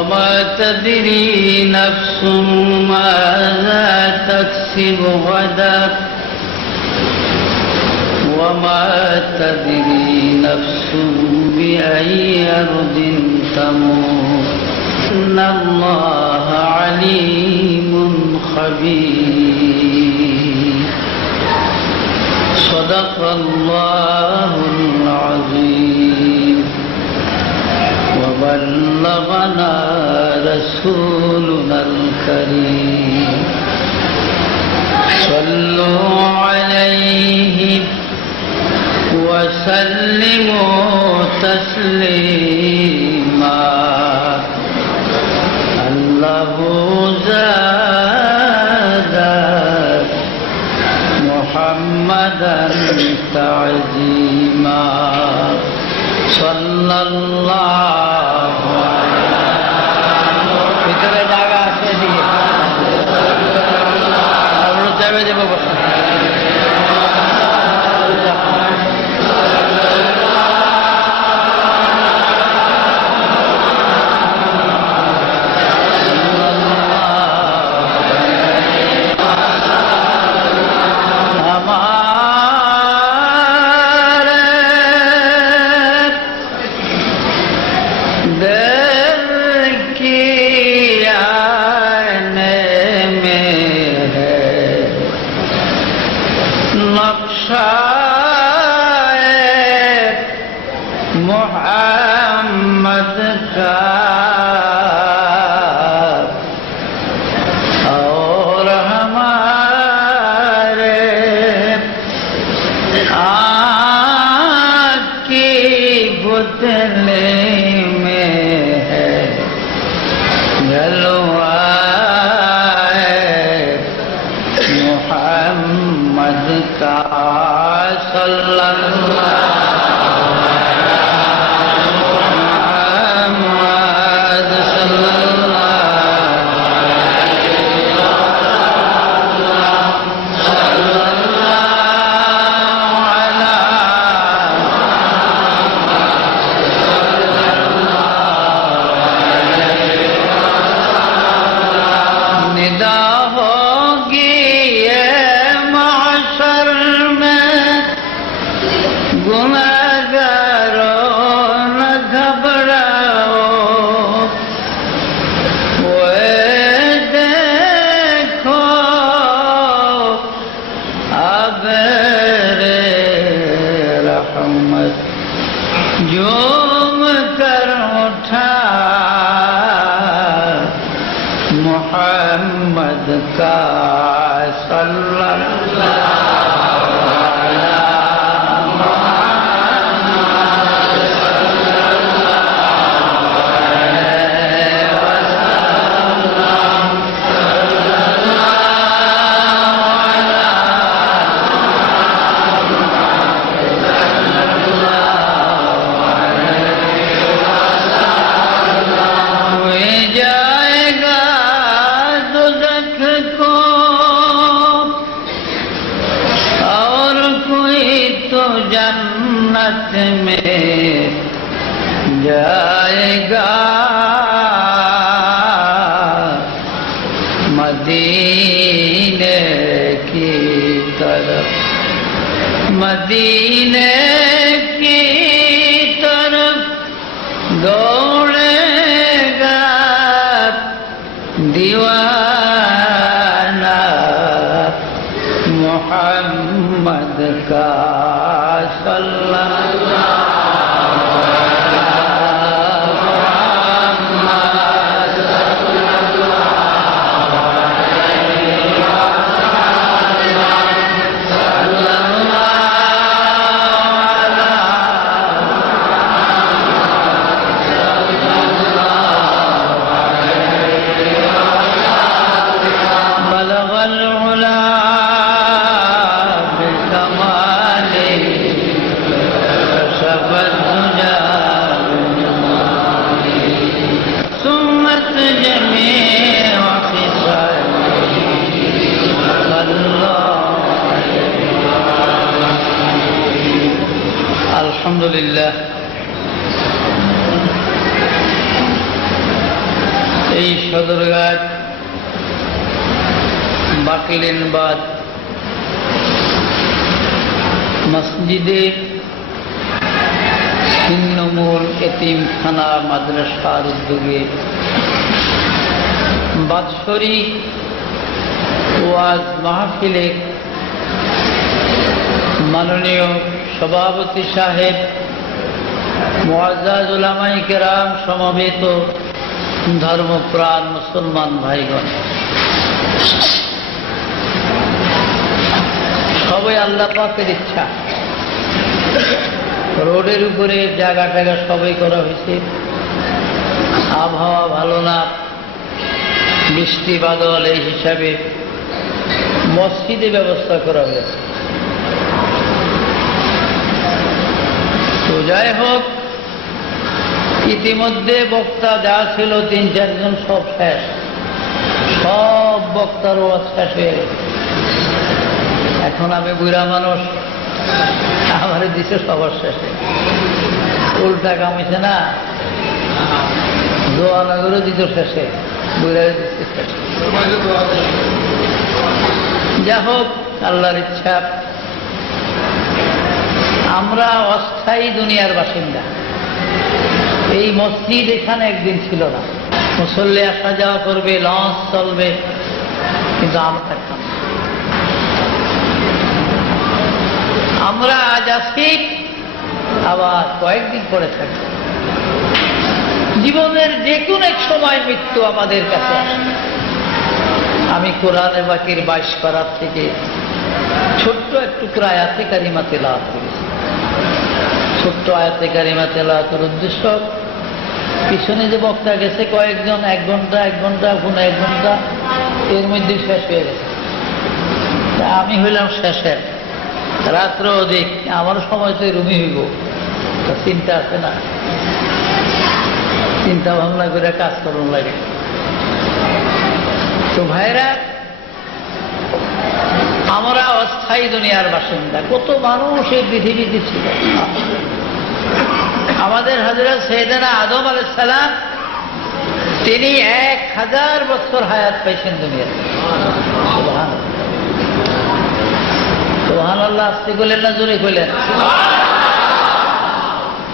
وما تدري نفس ماذا تكسب غدا وما تدري نفس بأي أرض تموت إن الله عليم خبير صدق الله العظيم وبلغنا رسولنا الكريم صلوا عليه وسلموا تسليما الله زاد محمدا تعظيما صلى الله ভিতরে জায়গা আছে এদিকে আমরা যাবে দেব मोहम्मद का और हमारे आँख की पुतले में है जलवाए मोहम्मद का सल्लल्लाहु झूम कर उठा मोहम्मद का सल्लल्लाहु अलैहि जन्नत में जाएगा मदीने की तरफ मदीने की तरफ दौड़ेगा दीवाना मोहम्मद का এই সদরঘাট বাকিলেনবাদ মসজিদে ছিন্নমূল এতিমখানা মাদ্রাসার উদ্যোগে বাৎসরিক ওয়াজ মাহফিলে মাননীয় সভাপতি সাহেব, মুআজ্জাজ উলামায়ে কেরাম, সমবেত ধর্মপ্রাণ মুসলমান ভাইগণ, সবাই আল্লাহ পাকের ইচ্ছা রোডের উপরে জায়গা টাগা সবাই করা হয়েছে। আবহাওয়া ভালো না, বৃষ্টি বাদল, এই হিসাবে মসজিদে ব্যবস্থা করা হয়েছে। তো যাই হোক, ইতিমধ্যে বক্তা যা ছিল ৩-৪ জন সব শেষ, সব বক্তার ওয়াজ শেষ হয়ে গেছে। এখন আমি বুড়া মানুষ, আমার দিছে সবার শেষে, উল্টা কামিছে না, দোয়া না করে দিত শেষে, বুড়া দিচ্ছে শেষে। যা হোক, আল্লাহর ইচ্ছা। আমরা অস্থায়ী দুনিয়ার বাসিন্দা। এই মসজিদ এখানে একদিন ছিল না, মুসল্লি আসা যাওয়া করবে, লঞ্চ চলবে, কিন্তু আমরা থাকতাম। আমরা আজ আছি, আবার কয়েকদিন পরে থাকব। জীবনের যে কোনো এক সময় মৃত্যু আমাদের কাছে আসে। আমি কোরআনে পাকের 22 পারা থেকে ছোট্ট একটু আয়াতে কারিমা তেলাওয়াত করেছি। ছোট্ট আয়াতে কারিমা তেলাওয়াতের উদ্দেশ্য, পিছনে যে বক্তা গেছে কয়েকজন, 1 ঘন্টা 1 ঘন্টা 1 ঘন্টা, এর মধ্যে শেষ হয়ে গেছে। আমি হইলাম শেষের, রাত্র অধিক, আমার সময় তো রুমি হইব, চিন্তা আছে না, চিন্তা ভাবনা করে কাজ করুন লাগে। তো ভাইরা, আমরা অস্থায়ী দুনিয়ার বাসিন্দা। কত মানুষ এই পৃথিবীতে ছিল। আমাদের হযরত সাইয়েদনা আদম আলাইহিস সালাম, তিনি 1000 বছর হায়াত পাইছেন দুনিয়াতে। সুবহানাল্লাহ, সুবহানাল্লাহ। আসতে বললেন না জোরে কইলেন?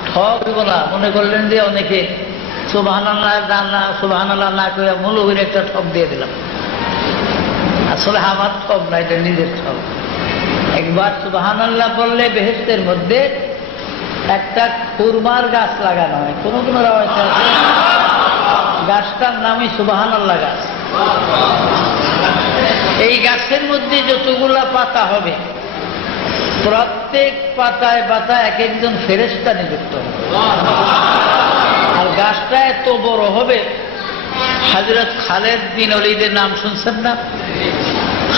ঠক বলা মনে করলেন যে অনেকে সুবহানাল্লাহ না কইয়া মৌলবীর একটা ঠক দিয়ে দিলাম। আসলে আমার ঠক না, এটা নিজের ঠক। একবার সুবহানাল্লাহ বললে বেহেশতের মধ্যে একটা খুরমার গাছ লাগানো হয়। কোন কোন রাওয়ায়াতে আছে গাছটার নামই সুবহানাল্লাহ গাছ। এই গাছের মধ্যে যতগুলা পাতা হবে, প্রত্যেক পাতায় পাতায় এক একজন ফেরেশতা নিযুক্ত হবে। আর গাছটা এত বড় হবে, হযরত খালিদ বিন ওলীদের নাম শুনছেন না?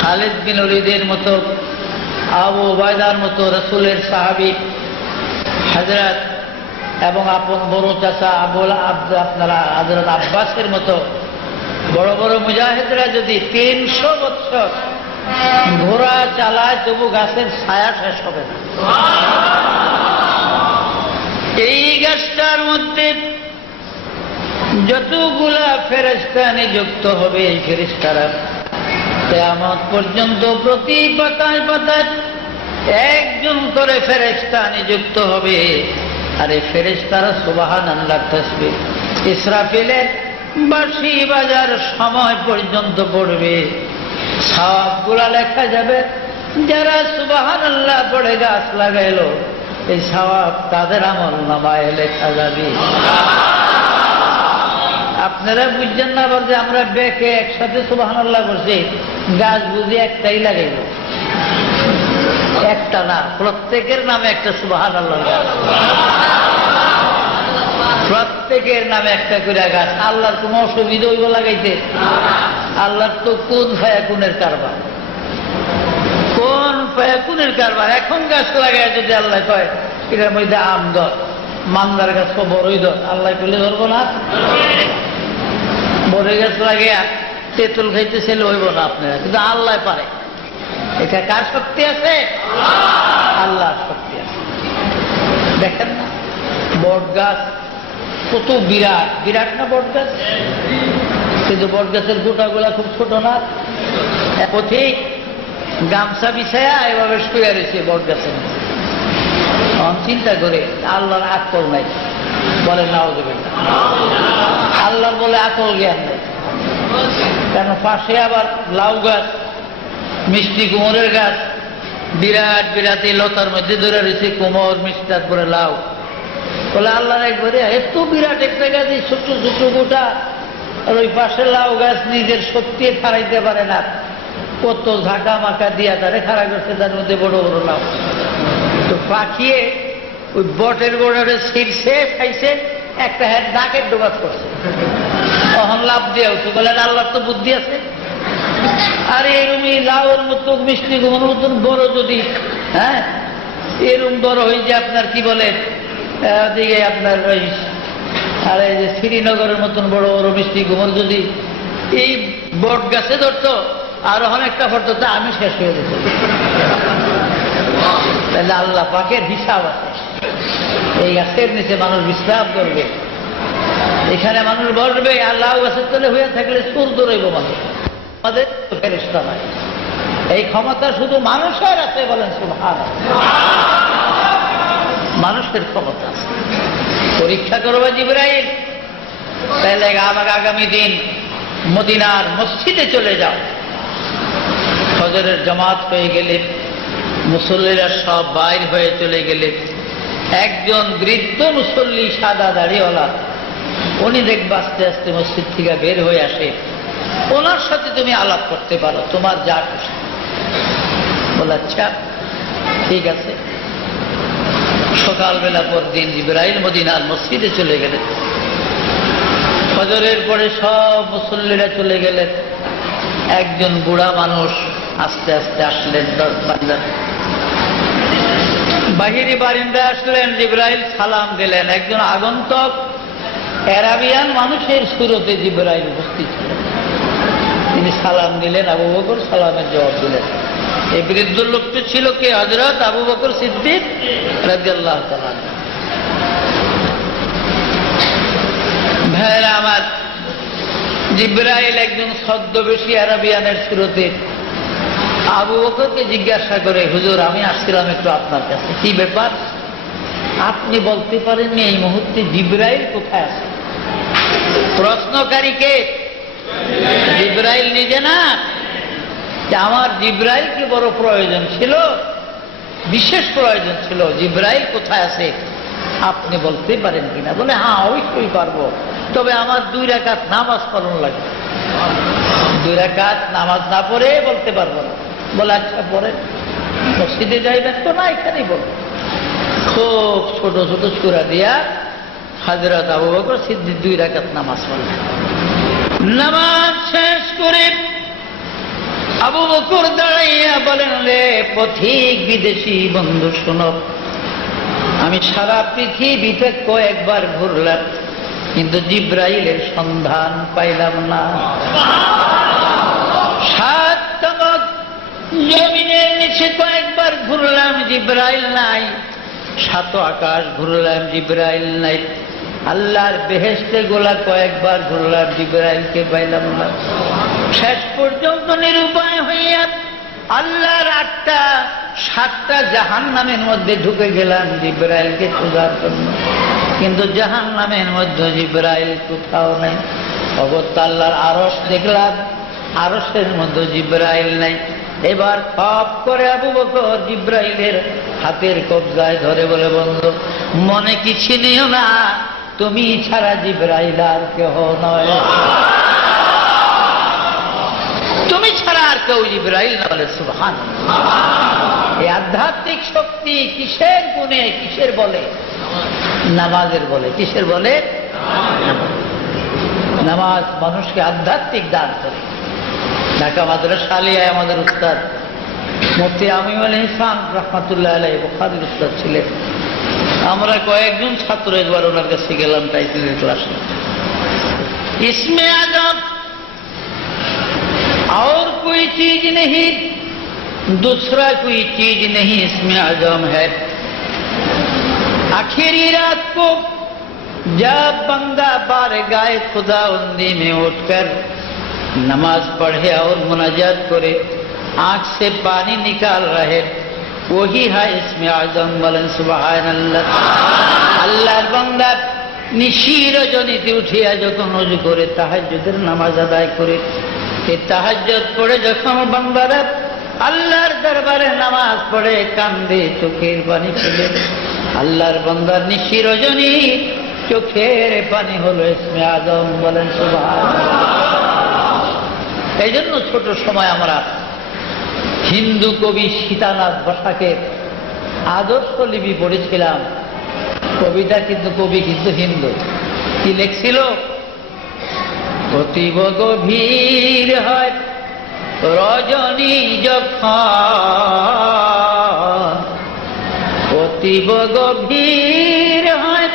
খালিদ বিন ওলীদের মতো, আবু উবায়দার মতো রাসূলের সাহাবী হযরত, এবং আপন বড় চাচা আপনারা হযরত আব্বাসের মতো বড় বড় মুজাহিদরা যদি 300 বছর ঘোড়া চালায়, তবু গাছের ছায়া শেষ হবে না। এই গাছটার মধ্যে যতগুলা ফেরেশতা নিযুক্ত হবে, এই ফেরেশতারা কিয়ামত পর্যন্ত প্রতি পাতায় পাতায় একজন করে ফেরেশতা নিযুক্ত হবে। আর এই ফেরেশতারা সুবহানাল্লাহ তাসবিহ ইসরাফিলের বাঁশি বাজার সময় পর্যন্ত পড়বে। সওয়াবগুলা লেখা যাবে। যারা সুবহানাল্লাহ পড়ে গাছ লাগাইল, এই সওয়াব তাদের আমলনামায় লেখা যাবে। আপনারা বুঝছেন না বলতে, আমরা বেকে একসাথে সুবহানাল্লাহ করছি, গাছ বুঝি একটাই লাগাইল, একটা না, প্রত্যেকের নামে একটা সুবহানাল্লাহ গাছ, প্রত্যেকের নামে একটা করে গাছ। আল্লাহর কোন অসুবিধা হইব লাগাইতে? আল্লাহর তো কোন ফায়াকুনের কারবার, কোন ফায়াকুনের কারবার। এখন গাছ লাগায় যদি আল্লাহ কয় এটার মধ্যে আম ধর, মান্দার গাছ তো বড়ই ধর, আল্লাহ কইলে ধরবো না? বড়ই গাছ লাগিয়া তেঁতুল খাইতে ছেলে হইব না আপনারা, কিন্তু আল্লাহ পারে। এটা কার শক্তি আছে? আল্লাহর শক্তি আছে। দেখেন না, বট গাছ কত বিরাট বিরাট না বট গাছ? কিন্তু বট গাছের গোটাগুলা খুব ছোট না, পথিক গামছা বিছায়া এভাবে শুয়ে রয়েছে বট গাছের। চিন্তা করে আল্লাহর আকল নাই, বলেন নাউযুবিল্লাহ। আল্লাহর বলে আকল জ্ঞান নাই, কেন পাশে আবার লাউ গাছ, মিষ্টি কুমোরের গাছ, বিরাট বিরাট এই লতার মধ্যে ধরে রয়েছে কুমোর, মিষ্টার করে লাউ। বলে আল্লাহর একবারে এত বিরাট একটা গাছ, এই ছোট্ট ছোট্ট গোটা, আর ওই পাশে লাউ গাছ নিজের শক্তি খাড়াইতে পারে না, কত ঝাঁকা মাকা দিয়া তারে খাড়া করছে, তার মধ্যে বড় বড় লাউ। তো পাখিয়ে ওই বটের গোড়ারে ছিঁড়ছে, খাইছে, একটা হ্যাঁ নাকের ডোবাত করছে, তখন লাভ দিয়ে উঠছে। বলেন আল্লাহর তো বুদ্ধি আছে। আর এরকমই লাউর মতো মিষ্টি কুমড়োর মতন বড় যদি, হ্যাঁ এরকম বড় হয়ে যে আপনার কি বলে দিকে আপনার ওই, আর এই যে শ্রীনগরের মতন বড় বড় মিষ্টি কুমড় যদি এই বট গাছে ধরতো, আর অনেকটা পড়তো, তা আমি শেষ হয়ে যেত। তাহলে আল্লাহ পাকের হিসাব আছে। এই গাছের নিচে মানুষ বিশ্রাম করবে, এখানে মানুষ বসবে, আর লাউ গাছের তলে হয়ে থাকলে চুল দৌড়াইব মানুষ। আমাদের ফেরেশতা নাই, এই ক্ষমতা শুধু মানুষের আছে। বলেন সুবহানাল্লাহ। মানুষের ক্ষমতা আছে। পরীক্ষা করবে জিবরাইল, তাহলে আমাকে আগামী দিন মদিনার মসজিদে চলে যাও। ফজরের জামাত হয়ে গেলে, মুসল্লিরা সব বাইর হয়ে চলে গেলে, একজন বৃদ্ধ মুসল্লি সাদা দাড়িওয়ালা, উনি দেখবে আস্তে আস্তে মসজিদ থেকে বের হয়ে আসে। ওনার সাথে তুমি আলাপ করতে পারো, তোমার যা খুশি। বলে আচ্ছা ঠিক আছে। সকালবেলা পর দিন জিবরাইল মদিনার মসজিদে চলে গেলেন। ফজরের পরে সব মুসল্লিরা চলে গেলেন। একজন বুড়া মানুষ আস্তে আস্তে আসলেন বাহিরি বারিন্দায় আসলেন। জিবরাইল সালাম দিলেন। একজন আগন্তক আরাবিয়ান মানুষের সুরতে জিবরাইল উপস্থিত ছিলেন। তিনি সালাম দিলেন, আবু বকর সালামের জবাব দিলেন। এই বৃদ্ধ লোকটি ছিল কে? হযরত আবু বকর সিদ্দিক রাদিয়াল্লাহু তাআলা। ভাইরা আমার, জিবরাইল একজন ছদ্মবেশী আরাবিয়ানের সুরতে আবু বকরকে জিজ্ঞাসা করে, হুজুর আমি আসছিলাম একটু আপনার কাছে, কি ব্যাপার? আপনি বলতে পারেননি এই মুহূর্তে জিবরাইল কোথায় আছে? প্রশ্নকারীকে জিবরাইল নিজে না, আমার জিবরাইলকে বড় প্রয়োজন ছিল, বিশেষ প্রয়োজন ছিল। জিবরাইল কোথায় আছে আপনি বলতে পারেন কিনা? বলে হ্যাঁ অবশ্যই পারবো, তবে আমার 2 রাকাত নামাজ পড়ন লাগে। 2 রাকাত নামাজ না পড়ে বলতে পারবো না। বলে আচ্ছা পড়েন। মসজিদে যাইবেন তো? না, এখানেই বলবো। খুব ছোট ছোট সূরা দিয়া হযরত আবু বকর সিদ্দিক 2 রাকাত নামাজ পড়লেন। নামাজ শেষ করে আবু বকর দাঁড়াইয়া বলেন, রে পথিক বিদেশি বন্ধু শোনো, আমি সারা পৃথিবীতে কয়েকবার ঘুরলাম, কিন্তু জিবরাইলের সন্ধান পাইলাম না। 7 তমক জমিনের নিচে কয়েকবার ঘুরলাম, জিবরাইল নাই। 7 আকাশ ঘুরলাম, জিবরাইল নাই। আল্লাহর বেহেশতে গোলা কয়েকবার ঘুরলাম, জিবরাইলকে পাইলাম না। শেষ পর্যন্ত নিরুপায় হইয়া আল্লাহর 7টা জাহান্নামের মধ্যে ঢুকে গেলাম জিবরাইলকে খোঁজার জন্য, কিন্তু জাহান্নামের মধ্যে জিবরাইল কোথাও নাই। অগত্য আল্লাহর আরশ দেখলাম, আরশের মধ্যে জিবরাইল নাই। এবার খপ করে আবু বকর জিবরাইলের হাতের কবজায় ধরে বলে, বন্ধু মনে কিছু নিও না, তুমি ছাড়া জিবরাইল আর কেহ নয়, তুমি ছাড়া আর কেউ জিবরাইল না। বলে সুবহানাল্লাহ। এই আধ্যাত্মিক শক্তি কিসের গুণে, কিসের বলে? নামাজের বলে। কিসের বলে? নামাজ মানুষকে আধ্যাত্মিক দান করে। ঢাকা মাদ্রাসা আলিয়ায় আমাদের উস্তাদ মুফতি আমিনুল ইহসান রাহমাতুল্লাহ আলাইহি বুখারীর উস্তাদ ছিলেন। আমরা কয়েকজন ছাত্র একবার ওনার কাছে গেলাম টাইটেলের ক্লাসে। ইসমে আজম और कोई चीज नहीं, दूसरा कोई चीज नहीं, इसमें आजम है। आखिरी रात को जब बंदा बारगाह खुदाबंदी में उठकर नमाज पढ़े और मुनाजात करे, आंख से पानी निकाल रहे, वही है इसमें आजम। बोलें सुभान अल्लाह। আল্লাহর বান্দা নিশির রজনীতে উঠিয়া যখন ওযু করে তাহাজ্জুদের নামাজ আদায় করে, এই তাহাজ্জুদ পড়ে যখন বান্দারা আল্লাহর দরবারে নামাজ পড়ে কান্দে, চোখের পানি ফেলে, আল্লাহর বান্দার নিশি রজনী চোখের পানি হলো ইসমে আজম। বলেন সুবহানাল্লাহ। এই জন্য ছোট সময় আমরা হিন্দু কবি সীতানাথ বসাকের আদর্শ লিপি পড়েছিলাম। কবিতা কিন্তু কবি কিন্তু হিন্দু। কি লেখছিল? অতীব গভীর হয় রজনী যখন, অতীব গভীর হয়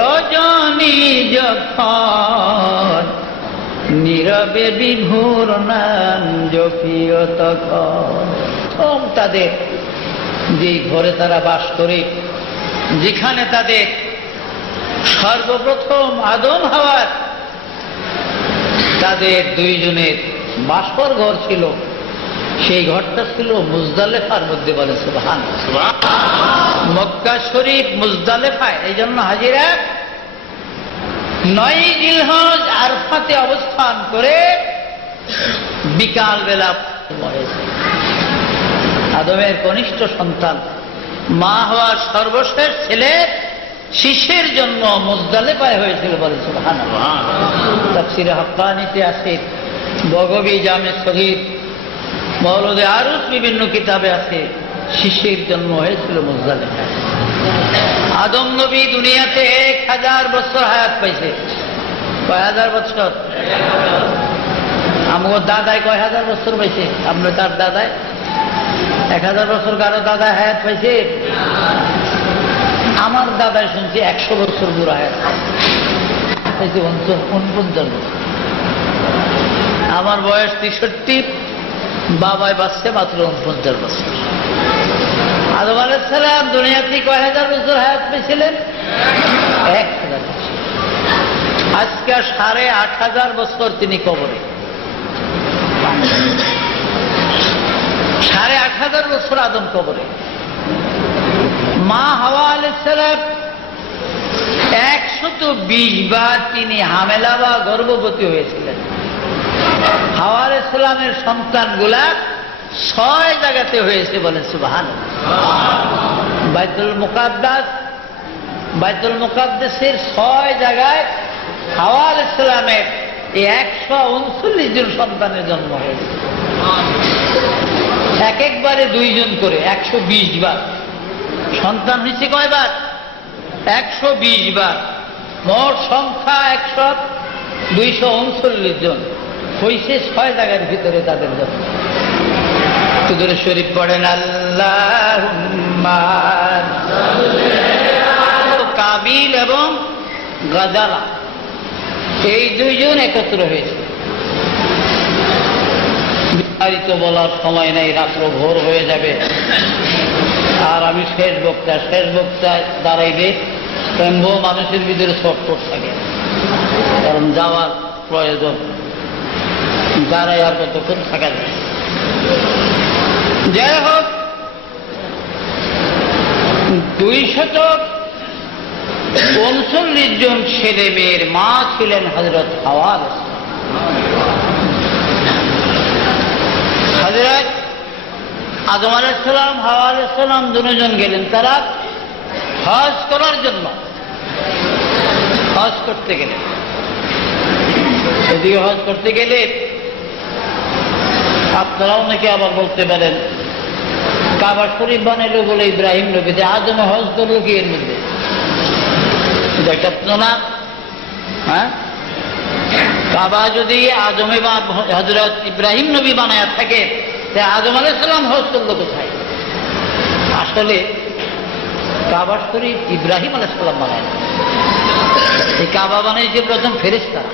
রজনী যখন, নীরবে বিভোর নাম জপিও তখন। তাদের যে ঘরে তারা বাস করে, যেখানে তাদের সর্বপ্রথম আদম হাওয়ার তাদের দুইজনের বাসর ঘর ছিল, সেই ঘরটা ছিল মুজদালেফার মধ্যে। বলে সুবহানাল্লাহ। মক্কা শরীফ মুজদালেফায়। এই জন্য হাজিরা 9 জিলহজ আরফাতে অবস্থান করে বিকাল বেলা আদমের কনিষ্ঠ সন্তান মা হওয়ার সর্বশেষ ছেলে শিশের জন্য মুজদালেফায় হয়েছিল। বলে সুবহানাল্লাহ। তাফসীরে হাক্কানীতে আছে, বগবী জামে সগীর, মওলুদে আরুস বিভিন্ন কিতাবে আছে, শিশের জন্ম হয়েছিল মুজদালেফায়। আদম নবী দুনিয়াতে 1000 বছর হায়াত পাইছে। কয় হাজার বছর? আমার দাদাই কয় হাজার বছর পাইছে? আমরা তার দাদায় 1000 বছর কারো দাদা হায়াত পাইছে? আমার দাদাই শুনছি 100 বছর বুড়া হায়াত পাইছে, 49 বছর। আমার বয়স 63, বাবাই বাঁচছে মাত্র 49 বছর। আদম আলাইহিস সালাম দুনিয়াতে কয় হাজার বছর হায়াত পেয়েছিলেন? 1000 বছর। আজকে 8500 বছর তিনি কবরে। 8500 বছর আদম কবরে। মা হাওয়া আলাইহিস সালাম 120 বার তিনি হামেলা বা গর্ভবতী হয়েছিলেন। হাওয়া আলাইহিস সালামের সন্তানগুলা 6 জায়গাতে হয়েছে। বলেন সুবহানাল্লাহ। বাইতুল মুকাদ্দাসের 6 জায়গায় হাওয়া আলাইহিস সালামের 139 জন সন্তানের জন্ম হয়েছে। এক একবারে 2 জন করে 120 বার সন্তান হয়েছে। কয়বার? 120 বার। মোট সংখ্যা 239 জন হয়েছে 6 জায়গার ভিতরে তাদের জন্য। দুরূদ শরীফ পড়েন আল্লাহুম্মা। কাবিল এবং গাজালা এই 2 জন একত্র হয়েছে। বিস্তারিত বলার সময় নেই, রাত্র ভোর হয়ে যাবে। আর আমি শেষ বক্তায় দাঁড়াইলে মানুষের ভিতরে ছটফট থাকে, কারণ যাওয়ার প্রয়োজন। দাঁড়াই আর কতক্ষণ থাকা যায়। যাই হোক, 239 জন ছেলে মেয়ের মা ছিলেন হযরত হাওয়া। হযরত আদম আলাইহিস সালাম, হাওয়া আলাইহিস সালাম দুজন গেলেন তারা হজ করার জন্য। হজ করতে গেলেন। এদিকে হজ করতে গেলে আপনারাও নাকি আবার বলতে পারেন কাবা শরীফ বানাইল বলে ইব্রাহিম নবী, আদমে হজ করলো কি এর মধ্যে? একটা না, হ্যাঁ? কাবা যদি আদমে বা হযরত ইব্রাহিম নবী বানায় থাকে, আদম আলাইহিস সালাম হজ করলো কোথায়? আসলে কাবা শরীফ ইব্রাহিম আলাইহিস সালাম বানায়। এই কাবা বানাইছে প্রথম ফেরেশতারা।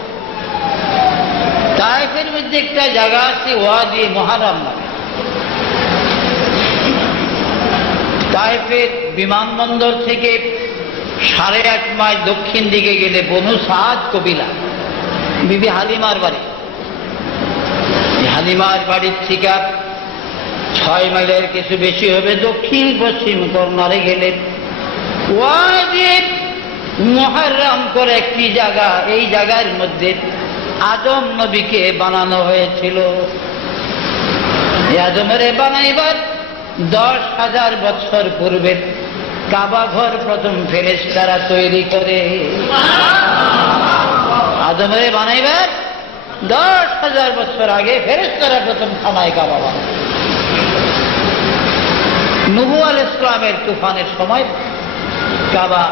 তায়েফের মধ্যে একটা জায়গা আছে ওয়াদি মুহাররম নামে। তায়েফের বিমানবন্দর থেকে 8.5 মাইল দক্ষিণ দিকে গেলে বনু সাদ কবিলা, বিবি হালিমার বাড়ি। হালিমার বাড়ির থেকে 6 মাইলের কিছু বেশি হবে দক্ষিণ পশ্চিম কর্নারে গেলেন। ওয়াজিব মুহাররম করে একটি জায়গা, এই জায়গার মধ্যে আদম নবীকে বানানো হয়েছিল। আদমের বানাইবার 10,000 বছর পূর্বে কাবা ঘর প্রথম ফেরেশতারা তৈরি করে। আদমের বানাইবার 10,000 বছর আগে ফেরেশতারা প্রথম খানায় কাবা বানায়। নূহ আলাইহিস সালামের তুফানের সময় কাবা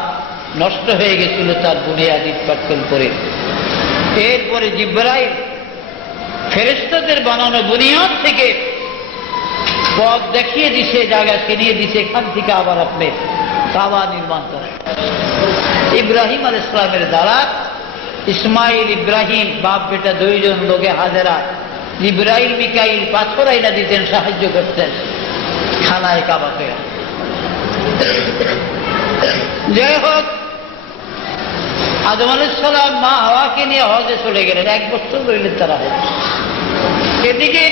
নষ্ট হয়ে গেছিল তার বুনিয়াদ ইটপাটকেল করে। এরপরে জিবরাইল ফেরেশতাদের বানানো বুনিয়াদ থেকে পথ দেখিয়ে দিছে, জায়গা চিনিয়ে দিছে, এখান থেকে আবার আপনি কাবা নির্মাণ করেন। ইব্রাহিম আলাইহিস সালামের দ্বারা ইসমাইল ইব্রাহিম বাপ বেটা 2 জন লোকে হাজেরা ইব্রাহিম মিকাইল পাথর আইনা দিতেন, সাহায্য করতেন খানায় কাবা তৈরি। যাই হোক, আদম আলাইহিস সালাম মা হাওয়াকে নিয়ে হজে চলে গেলেন, 1 বছর রইলেন তারা হজ। এদিকে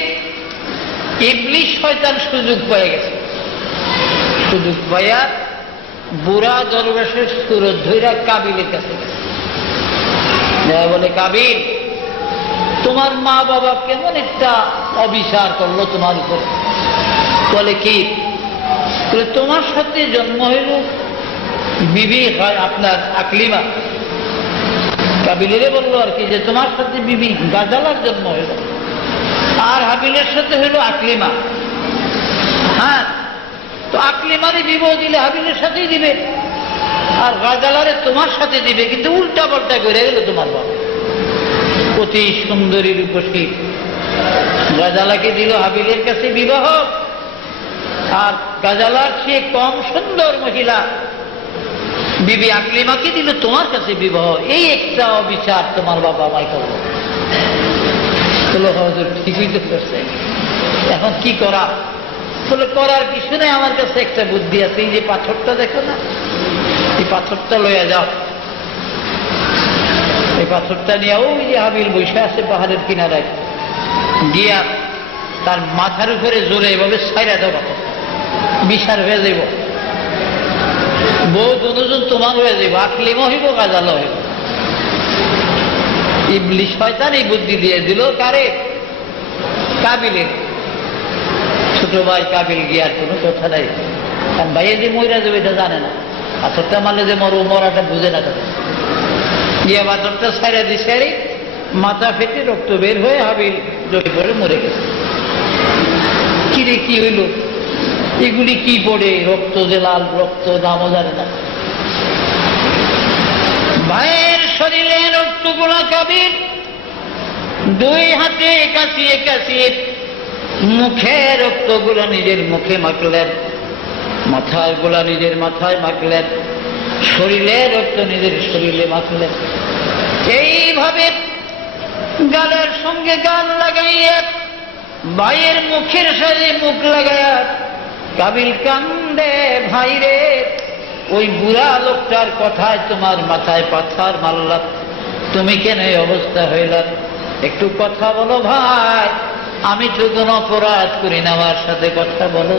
ইবলিস শয়তান সুযোগ পেয়ে গেছে। সুযোগ পাইয়া বুড়া দরবেশের সুরত ধইরা কাবিলের কাছে গেছে। বলে, কাবিল, তোমার মা বাবা কেমন একটা অবিচার করলো তোমার উপরে। বলে, কি? বলে, তোমার সাথে জন্ম হইল বিবি হয় আপনার আকলিমা। কাবিলেরে বললো আর কি, যে তোমার সাথে বিবি গাজালার জন্ম হইল, আর হাবিলের সাথে হইল আকলিমা। হ্যাঁ, তো আকলিমারে বিবাহ দিলে হাবিলের সাথেই দিবে, আর গাজালারে তোমার সাথে দিবে, কিন্তু উল্টা পাল্টা করে গেল তোমার বাবা। অতি সুন্দরী রূপসী গাজালাকে দিল হাবিলের কাছে বিবাহ, আর গাজালার চেয়ে কম সুন্দর মহিলা বিবি আকলিমাকে দিল তোমার কাছে বিবাহ। এই একটা অবিচার তোমার বাবা মাই করল। বলো, হুজুর ঠিকই তো করছে, এখন কি করা? বলে, করার কিছু নেই, আমার কাছে একটা বুদ্ধি আছে। এই যে পাথরটা দেখো না, এই পাথরটা লইয়া যাও। এই পাথরটা নিয়ে ওই যে হাবিল বসে আছে পাহাড়ের কিনারায়, গিয়া তার মাথার উপরে জোরে এভাবে ছাইরা দাও, পাথরটা বিশার হয়ে যাইব। বউ দুজন তোমার হয়ে যাইব, আকলিমা হইব, গাজালা হইব। ইবলিস শয়তান এই বুদ্ধি দিয়ে দিল কারে? কাবিলের। ছোট ভাই কাবিল গিয়ার কোনো কথা নাই, কারণ ভাইয়ে যে মইরা যাবে এটা জানে না। পাথরটা মারলে যে মরাটা বুঝে না তাদের। গিয়া পাথরটা ছাইরা দিছে, আরে মাথা ফেটে রক্ত বের হয়ে হাবিল জড়ি পড়ে মরে গেছে। কিরে কি হইল? এগুলি কি পড়ে? রক্ত যে লাল রক্ত, নামও জানে না। ভাইয়ের শরীরে রক্তগুলা কাবিল 2 হাতে কাছিয়ে কাছিয়ে মুখে রক্তগুলো নিজের মুখে মাখলেন, মাথায় গুলা নিজের মাথায় মাখলেন, শরীরে রক্ত নিজের শরীরে মাখলেন। এইভাবে গালের সঙ্গে গাল লাগাইয়া ভাইয়ের মুখের সাথে মুখ লাগাইয়া কাবিল কান্দে, ভাইরে ওই বুড়া লোকটার কথায় তোমার মাথায় পাথর মারলাম, তুমি কেন এই অবস্থা হইলাম? একটু কথা বলো ভাই, আমি তো কোনো অপরাধ করি না, আমার সাথে কথা বলো।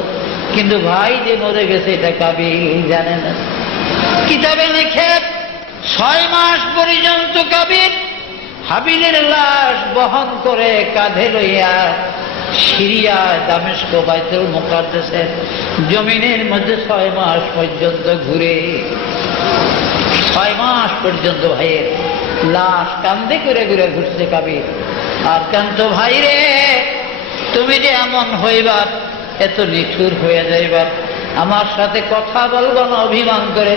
কিন্তু ভাই যে মরে গেছে এটা কাবিল জানে না। কিতাবে লিখে 6 মাস পর্যন্ত কাবিল হাবিলের লাশ বহন করে কাঁধে লইয়া সিরিয়া দামেস্ক বাইতুল মুকাদ্দাসের জমিনের মধ্যে 6 মাস পর্যন্ত ঘুরে। 6 মাস পর্যন্ত ভাইয়ের লাশ কান্দে করে ঘুরে ঘুরছে কাবিল। আর কান্ত, ভাই রে তুমি যে এমন হইবার, এত নিঠুর হয়ে যাইবার, আমার সাথে কথা বলবো না অভিমান করে।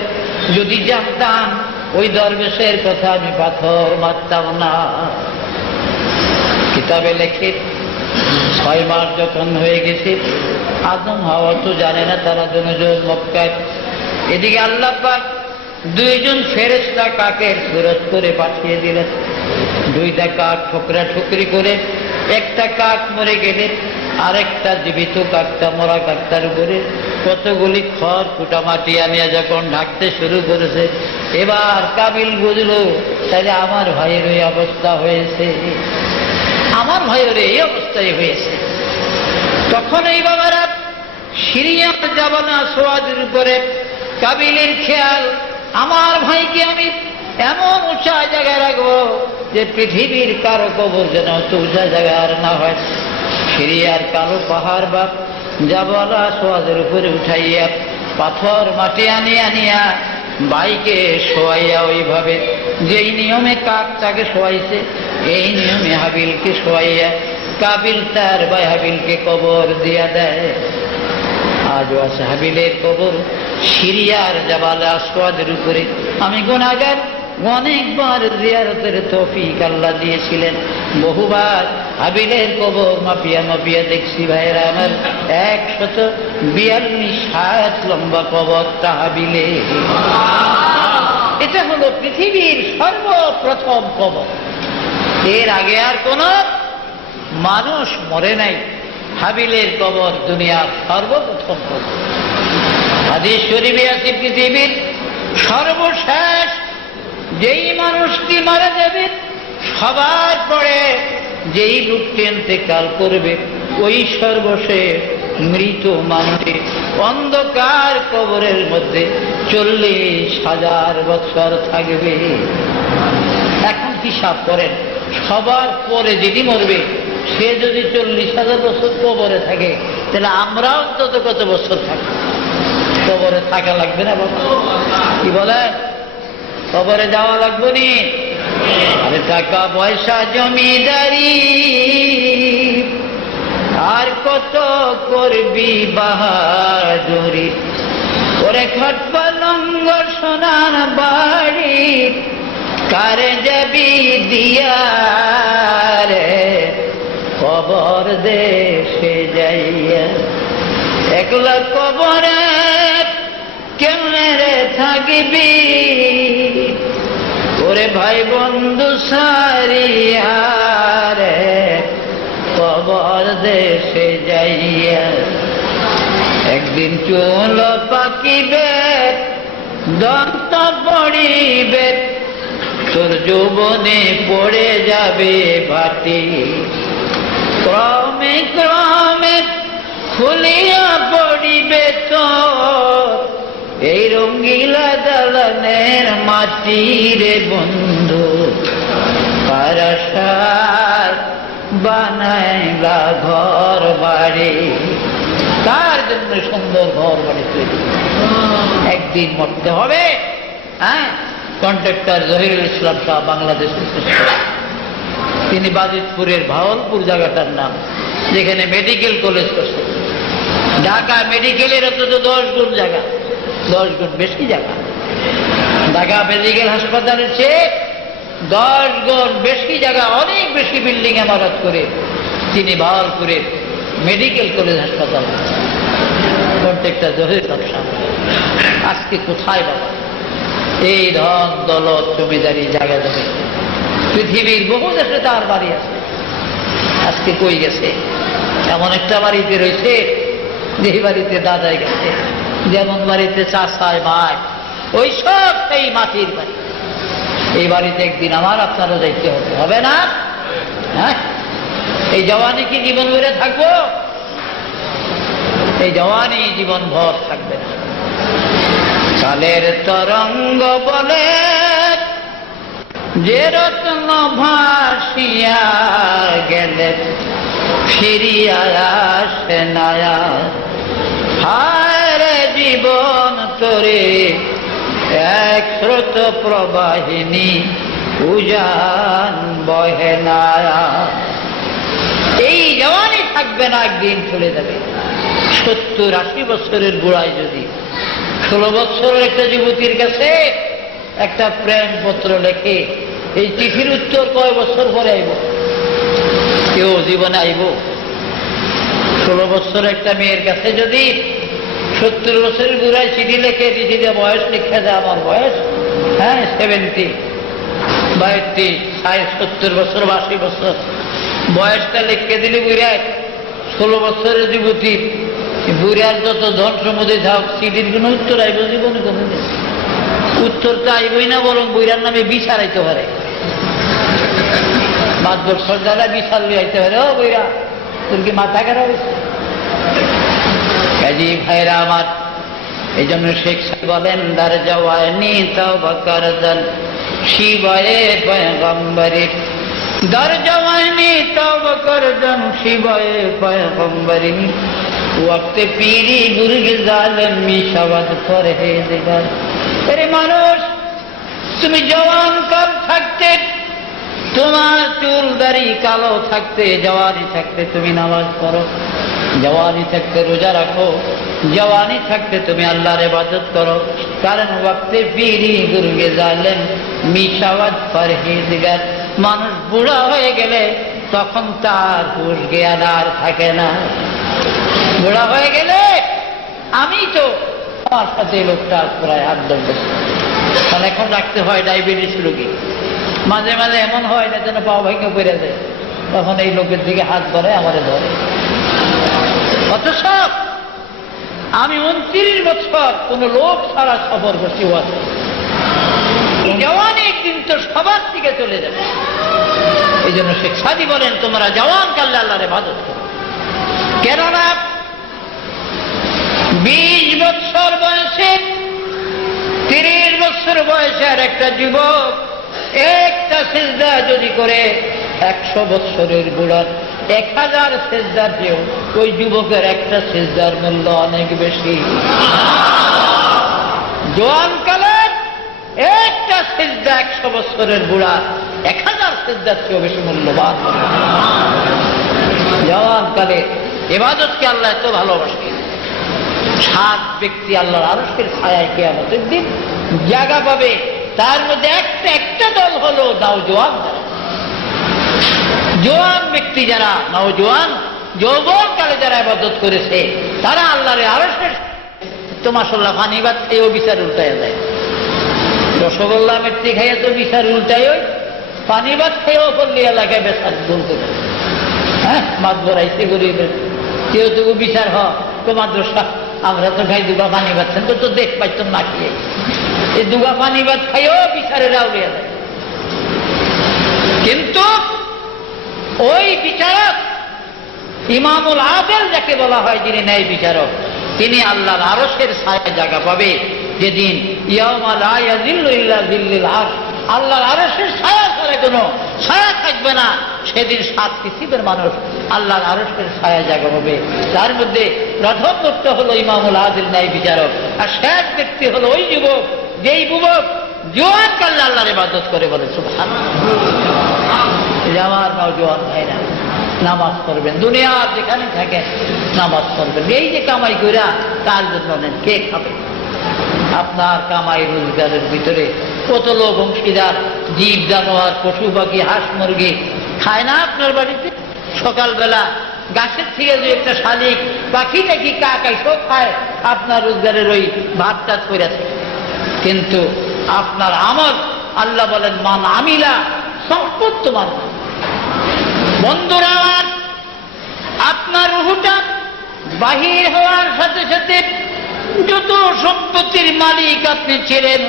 যদি জানতাম ওই দরবেশের কথা, আমি পাথর মারতাম না। কিতাবে লেখে 6 মাস যখন হয়ে গেছে, আদম হাওয়া তো জানে না তারা দুজন মক্কায়। এদিকে আল্লাহ পাক 2 জন ফেরেশতা কাকের সুরত করে পাঠিয়ে দিলেন। 2টা কাক ঠোকরা ঠুকরি করে, একটা কাক মরে গেলে আরেকটা জীবিত কাকটা মরা কাকটার উপরে কতগুলি খড় কুটা মাটি আনিয়া যখন ঢাকতে শুরু করেছে, এবার কাবিল বুঝলো তাহলে আমার ভাইয়ের ওই অবস্থা হয়েছে। আমার ভাইয়ের এই অবস্থায় হয়েছে। তখন এই বাবারা সিরিয়ার জাবানা সোয়াদের উপরে কাবিলের খেয়াল, আমার ভাইকে আমি এমন উঁচা জায়গায় রাখবো যে পৃথিবীর কারো কবর যেন অত উঁচা জায়গা আর না হয়। সিরিয়ার কালো পাহাড় বা জাবালা সোয়াদের উপরে উঠাইয়া পাথর মাটি আনিয়া ভাইকে শোয়াইয়া ওইভাবে যেই নিয়মে কাকটাকে শোয়াইছে এই নিয়মে হাবিলকে শোয়াইয়া কাবিল তার ভাই হাবিলকে কবর দিয়া দেয়। আজও আছে হাবিলের কবর সিরিয়ার জাবালে আসওয়াদের উপরে। আমি গুনাহগার, অনেকবার জিয়ারতের তৌফিক আল্লাহ দিয়েছিলেন, বহুবার হাবিলের কবর মাপিয়া দেখছি ভাইয়েরা আমার। 142 হাত লম্বা কবরটা হাবিলে। এটা হলো পৃথিবীর সর্বপ্রথম কবর। এর আগে আর কোন মানুষ মরে নাই। হাবিলের কবর দুনিয়ার সর্বপ্রথম কবর। হাদিস শরীফে আছে পৃথিবীর সর্বশেষ যেই মানুষটি মারা যাবে, সবার পরে যেই লোকটি ইন্তেকাল করবে, ওই সর্বশেষ মৃত মানুষটি অন্ধকার কবরের মধ্যে 40,000 বছর থাকবে। এখন হিসাব করেন, সবার পরে যিনি মরবে সে যদি 40,000 বছর কবরে থাকে, তাহলে আমরাও তত কত বছর থাকবো? কবরে থাকা লাগবে না বাবা? কি বলে? কবরে যাওয়া লাগবে নি? আরে টাকা পয়সা জমিদারি আর কত করবি বাহাদুরি, ওরে খটপা লঙ্গর সোনার বাড়ি কারে যাবি দিয়া রে কবর দেশে যাইয়া। একলা কবরে কেমনে রে থাকবি, ওরে ভাই বন্ধু সারিয়া রে কবর দেশে যাইয়া। একদিন চুল পাকিবে, দন্ত পড়িবে, তোর যৌবনে পড়ে যাবে ভাটি, ক্রমে ক্রমে খুলিয়া পড়িবে তোর এই রঙ্গিলা দালানের মাটি রে বন্ধু, পারাশার বানাইলা ঘর বাড়ি। তার জন্য সুন্দর ঘর বাড়ি তৈরি। একদিন মরতে হবে। হ্যাঁ, কন্ট্রাক্টর জহিরুল ইসলাম শাহ বাংলাদেশের, তিনি বাজিতপুরের ভাওয়ালপুর জায়গাটার নাম, যেখানে মেডিকেল কলেজ করছে। ঢাকা মেডিকেলের অন্তত 10 গুণ জায়গা, 10 গুণ বেশি জায়গা। ঢাকা মেডিকেল হাসপাতালের চেয়ে 10 গুণ বেশি জায়গা, অনেক বেশি বিল্ডিং ইমারত করে তিনি ভাওয়ালপুরের মেডিকেল কলেজ হাসপাতাল কন্ট্রাক্টর জহিরুল ইসলাম শাহ। আজকে কোথায় বাবা এই ধন দৌলত জমিদারি জায়গা জমি? পৃথিবীর বহু দেশে তার বাড়ি আছে, আজকে কই গেছে? এমন একটা বাড়িতে রয়েছে যে বাড়িতে দাদাই গেছে, যেমন বাড়িতে চাষায় মায়, ওই সব সেই মাটির বাড়ি। এই বাড়িতে একদিন আমার আপনারা যাইতে হবে না? হ্যাঁ, এই জওয়ানি কি জীবন ভরে থাকবো? এই জওয়ানি জীবন ভর থাকবে না। কালের তরঙ্গ বলে যে রত্ন ভাসিয়া গেলে ফিরিয়া আসে না। হায় রে জীবন তোরে এক স্রোত প্রবাহিনী উজান বহে না। এই জওয়ানি থাকবে না, একদিন চলে যাবে। 70-80 বছরের বুড়ায় যদি 16 বছরের একটা যুবতীর কাছে একটা প্রেম পত্র লেখে, এই চিঠির উত্তর কয় বছর পরে আইব? কেউ জীবনে আইব? 16 বছর একটা মেয়ের কাছে যদি 70 বছরের বুড়ায় চিঠি লেখে, চিঠিতে বয়স লিখে দেয়, আমার বয়স 70, 62, 70 বছর বা 80 বছর, বয়সটা লিখে দিলে বুড়ায় 16 বছরের যুবতী, বুড়ার যত ধন সম্পত্তি থাক, চিঠির কোনো উত্তর আইব জীবনে? কোনো উত্তরটা আইবই না, বরং বুড়ার নামে বিচারাইতে পারে। মাদুর সর্দারা বিশাল লিয়াইতে পারে। ও বইরা তোর কি মাথা খারাপ হয়েছে? কাজী ভাইরা আমার, এই জন্য শেখ সাহেব বলেন দার জওয়ানি তওবা করদন শিবায়ে পয়গম্বরে, দার জওয়ানি তওবা করদন শিবায়ে পয়গম্বরে, ওয়াক্ত পীরি বুর্গ জালেম মিশাওয়াত পরহেজগার। আরে মানুষ, তুমি জওয়ান কাল থাকতে, তোমার চুল দাড়ি কালো থাকতে, জওয়ানি থাকতে তুমি নামাজ পড়ো, জওয়ানি থাকতে রোজা রাখো, জওয়ানি থাকতে তুমি আল্লাহর ইবাদত করো। কারণ ওয়াক্তে পীরি বুর্গে জালেম মিশাওয়াত পরহেজগার। মানুষ বুড়া হয়ে গেলে তখন তার হুঁশ জ্ঞান আর থাকে না। বুড়া হয়ে গেলে, আমি তো আমার সাথে লোকটা প্রায় 8-10 বছর, তাহলে এখন রাখতে হয় ডায়াবেটিস রোগী। মাঝে মাঝে এমন হয় না যেন পাও ভেঙে পড়ে যায়, তখন এই লোকের দিকে হাত ধরে আমারে ধরে। অথচ আমি 29 বছর কোন লোক ছাড়া সফর করছি। জওয়ানি কিন্তু সবার দিকে চলে যাবে। এই জন্য শেখ সাদি বলেন তোমরা জওয়ান কালে আল্লাহর ইবাদত করো। কেননা 20 বছর বয়সে, 30 বছর বয়সের একটা যুবক একটা সিজদা যদি করে 100 বছরের বুড়ার 1000 সিজদার চেয়েও ওই যুবকের একটা সিজদার মূল্য অনেক বেশি। জওয়ানকালে একটা সিজদা 100 বছরের বুড়া 1000 সিজদার চেয়েও বেশি মূল্যবান। জওয়ানকালে ইবাদতকে আল্লাহ এত ভালোবাসে। 7 ব্যক্তি আল্লাহর আরশের ছায়ায় কিয়ামতের দিন জায়গা পাবে, তার মধ্যে একটা দল হলো নওজোয়ান। জোয়ান ব্যক্তি যারা, নওজোয়ান যৌবনকালে যারা ইবাদত করেছে, তারা আল্লাহর আরশের তো মাশাআল্লাহ পানি ভাত খেয়েও বিচার উল্টায় যায়। রসগোল্লা মিষ্টি খাইয়ে তো বিচার উল্টাই, ওই পানি ভাত খেয়েও পল্লী এলাকায় বেচার বলতে পারে। হ্যাঁ, মাছ ধরাইতে গরিবের কেউ তো বিচার তো মাদ্রাসা আমরা তো খাই দুগা পানি ভাত, তো দেখ পাইতাম না খেয়ে, এই দুগা পানি ভাত খাইও বিচারেরা উড়িয়ে যায়। কিন্তু ওই বিচারক ইমামুল আদেল যাকে বলা হয়, যিনি ন্যায় বিচারক, তিনি আল্লাহর আরশের ছায়ায় জায়গা পাবে যেদিন ইয়াউমা লা ইয়াযিল্লু ইল্লা যিল্লুল আরশ, আল্লাহর আরশের ছায়া ছাড়া কোনো ছায়া থাকবে না। সেদিন 7 কিসিমের মানুষ আল্লাহর আরশের ছায়ায় জায়গা পাবে। তার মধ্যে প্রথম লোকটা হলো ইমামুল আদেল ন্যায় বিচারক, আর শেষ ব্যক্তি হলো ওই যুবক, যেই যুবক জোয়ান কালে আল্লাহর ইবাদত করে। বলে সুবহানাল্লাহ। আমার নওজোয়ান ভাইরা, নামাজ পড়বেন, দুনিয়ার যেখানে থাকেন নামাজ পড়বেন। এই যে কামাই কইরা কার জন্য নেন, কে খাবে? আপনার কামাই রোজগারের ভিতরে কত লোক অংশীদার, জীব জানোয়ার, পশু পাখি, হাঁস মুরগি খায় না আপনার বাড়িতে? সকালবেলা গাছের থেকে যে একটা শালিক পাখি নাকি কাকাই সব খায়, আপনার রোজগারের ওই ভাত টাত করে আছে। কিন্তু আপনার আমল, আল্লাহ বলেন মান আমিলা সম্পদ তোমার। বন্ধুরা, আপনার রুহুটা বাহির হওয়ার সাথে সাথে যত সম্পত্তির মালিক আপনি ছিলেন,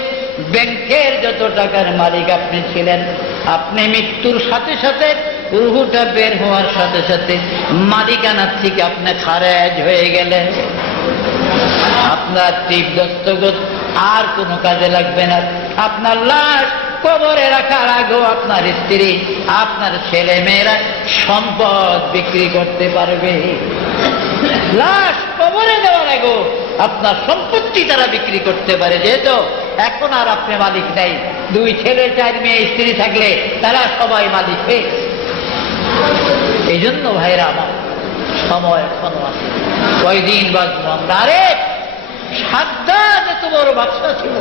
ব্যাংকের যত টাকার মালিক আপনি ছিলেন, আপনি মৃত্যুর সাথে সাথে রুহুটা বের হওয়ার সাথে সাথে মালিকানার থেকে আপনি খারেজ হয়ে গেলেন। আপনার টিপ দস্তখত আর কোনো কাজে লাগবে না। আপনার লাশ কবরে রাখার আগেও আপনার স্ত্রী, আপনার ছেলে মেয়েরা সম্পদ বিক্রি করতে পারবে। লাশ কবরে দেওয়ার আগেও আপনার সম্পত্তি তারা বিক্রি করতে পারে। যেহেতু এখন আর আপনি মালিক নাই, 2 ছেলে 4 মেয়ে স্ত্রী থাকলে তারা সবাই মালিক হয়ে গেছে। এই জন্য ভাইরা আমার, সময় এখনো আছে, কয়দিন বাঁচবো আমরা। আরে সাদ্দাত এত বড় বাদশা ছিল,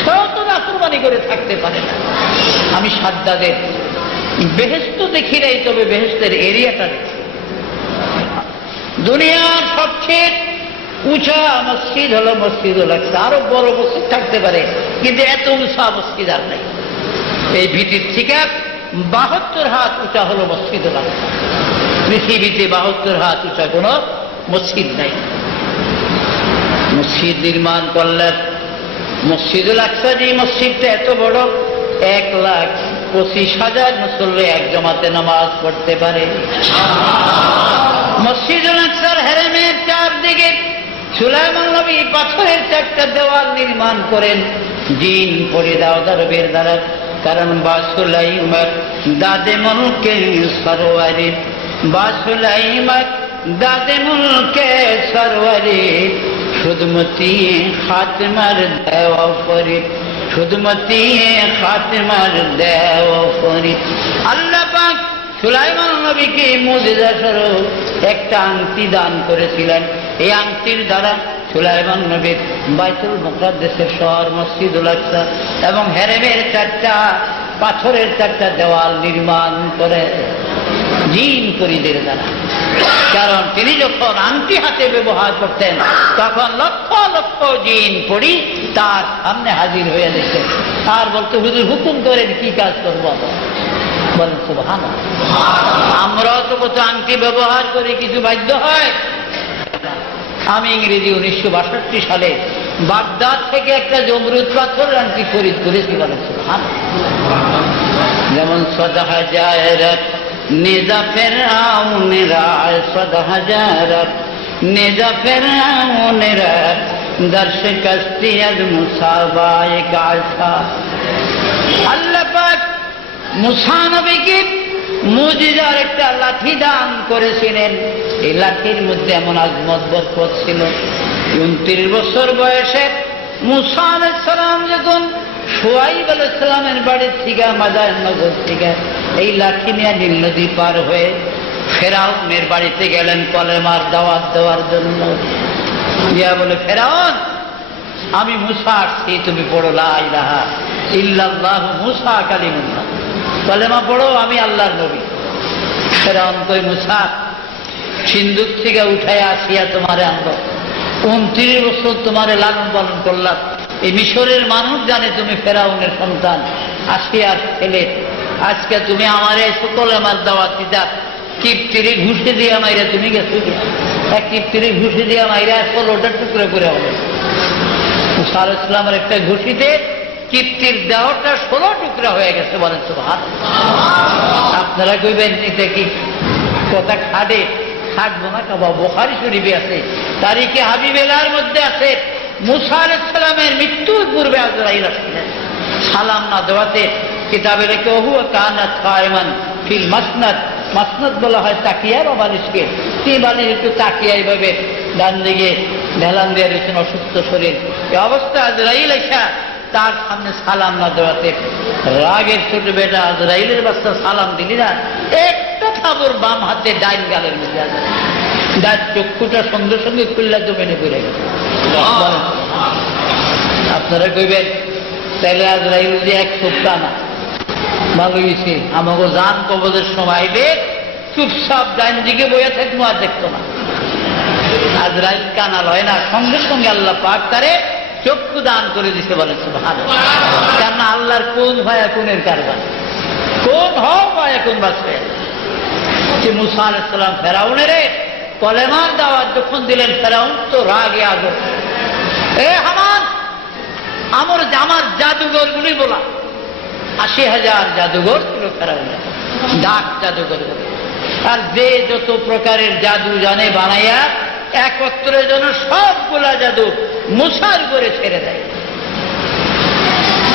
সেও তো নাফরমানি করে থাকতে পারে না। আমি সাদ্দাদের বেহেশত দেখি নাই, তবে বেহেশতের এরিয়াটা দেখি। দুনিয়ার সবচেয়ে উঁচা মসজিদ হলো মসজিদুল আকসা। আরো বড় মসজিদ থাকতে পারে, কিন্তু এত উঁচা মসজিদ আর নাই। এই ভিটির থেকে 72 হাত উঁচা হলো মসজিদুল আকসা। পৃথিবীতে 72 হাত উঁচা কোন মসজিদ নাই। মসজিদ নির্মাণ করলেন। মসজিদুল আকসা যে মসজিদটা এত বড়, 25,000 মুসল্লি এক জমাতে নামাজ পড়তে পারে। মসজিদুল আকসার হেরেমের চারদিকে সুলাইমান নবী পাথরের 4টা দেওয়াল নির্মাণ করেন জিন পড়ে দাও দরবের দ্বারা। কারণ বা সুলাইমান দাদে মুলকে সরওয়ারে, বা সুলাইমান দাদে মুলকে সরওয়ারে, খুদমতি খাতিমার দেওয়া পরে, খুদমতি খাতিমার দেওয়া পরে। আল্লাহ পাক সুলাইমান নবীকে মুজিজা স্বরূপ একটা আংটি দান করেছিলেন। এই আংটির দ্বারা সুলাইমান নবীর বাইতুল মুকাদ্দাসের শহর মসজিদুল আকসা এবং হেরেমের 4টা পাথরের 4টা দেওয়াল নির্মাণ করে জিন পরিদের দ্বারা। কারণ তিনি যখন আংটি হাতে ব্যবহার করতেন তখন লক্ষ লক্ষ জিন পড়ি তার সামনে হাজির হয়ে যেতেন আর বলতো, হুজুর হুকুম করেন কি কাজ করবো। বলেন সুবহানাল্লাহ। আমরাও তো কত আংটি ব্যবহার করি, কিছু বাধ্য হয়। আমি ইংরেজি 1962 সালে বাগদাদ থেকে একটা জমরুদ পাথরের আংটি খরিদ করেছি। বলেন সুবহানাল্লাহ। যেমন সদাহাজারত নেজা ফেরাউনেরা, সদাহাজারত নেজা ফেরাউনেরা, দর্শ কস্তিয়াদ মুসাবায়ে কাসা। আল্লাহ পাক মুসা নবীকে মুজিজার একটা লাঠি দান করেছিলেন। এই লাঠির মধ্যে এমন আজমত বরকত ছিল। 29 বছর বয়সে মুসা আলাইহিস সালাম যখন শুআইব আলাইহিস সালামের বাড়ি থেকে মাদায়েন নগর থেকে এই লাঠি নিয়ে নীল নদী পার হয়ে ফেরাউনের বাড়িতে গেলেন কলেমার দাওয়াত দেওয়ার জন্য। ইয়া বলে, ফেরাউন আমি মুসা আসছি, তুমি পড়ো লা ইলাহা ইল্লাল্লাহু মুসা কালিমুল্লাহ, কলেমা পড়ো, আমি আল্লাহর নবী। ফেরাউন কই, মুসা সিন্ধুক থেকে উঠায় আসিয়া তোমারে আনলো, 29 বছর তোমারে লালন পালন করলাম। এই মিশরের মানুষ জানে তুমি ফেরাউনের সন্তান, আসিয়ার ছেলে। আজকে তুমি আমার এই কলেমার দাওয়াত দিতা, কিপ্তিরে ঘুষে দিয়া মাইরা তুমি গেছো, এক কিপ্তিরে ঘুষে দিয়া মাইরা 16টা টুকরো করে হবে। মুসা আলাইহিস সালামের একটা ঘুষিতে কিপ্তির দেহটা 16 টুকরা হয়ে গেছে। বলেন সুবহানাল্লাহ। আপনারা কইবেন এটা কি কথা খাটে? খাটবো না কাবা। বুখারী শরীফে আছে, তারিখে হাবিবেলার মধ্যে আছে, মুসা আলাইহিস সালামের মৃত্যুর পূর্বে আজরাইল আসলেন। সালাম না দেওয়াতে কিতাবে লেখে হুয়া কানা কায়মান ফিল মাসনাদ। মাসনাদ বলা হয় তাকিয়ার বালিশকে। তিনি বালিশ একটু তাকিয়া এইভাবে ডান দিকে ঢেলান দিয়ে রয়েছেন, অসুস্থ শরীর। এই অবস্থা আজরাইল আইসা তার সামনে সালাম না দেওয়াতে রাগের ছোট বেটা আজরাইলের বাচ্চা সালাম দিলি না, একটা থাবর বাম হাতে ডাইন গালের মধ্যে আছে, যার চক্ষুটা সঙ্গে সঙ্গে খুললা জমিনে পড়ে গেছে। আপনারা কইবেন তাহলে আজরাইল যে এক সপ্তাহ না ভালো হয়েছে, আমাকে জান কবজের সময় চুপচাপ ডাইন দিকে বইয়া থাকবো আর দেখতো না। আজরাইল কানাল হয় না, সঙ্গে সঙ্গে আল্লাহ পাক তারে চক্ষু দান করে দিতে বলে সুবহানাল্লাহ। কারণ আল্লাহর কোন ভায়া কোনের কারবার, কোন হক ভায়া কোন বাঁচবে। মুসা আলাইহিস সালাম ফেরাউনের কলেমার দাওয়াত যখন দিলেন, ফেরাউন তো রাগে আগর, এ হামান আমার জাদুঘর গুলি বলা। 80,000 জাদুঘর ছিল ফেরাউনের, ডাক জাদুঘর বলে। আর যে যত প্রকারের জাদু জানে বানাইয়া একত্রের জন্য সবগুলা জাদু মুসার করে ছেড়ে দেয়।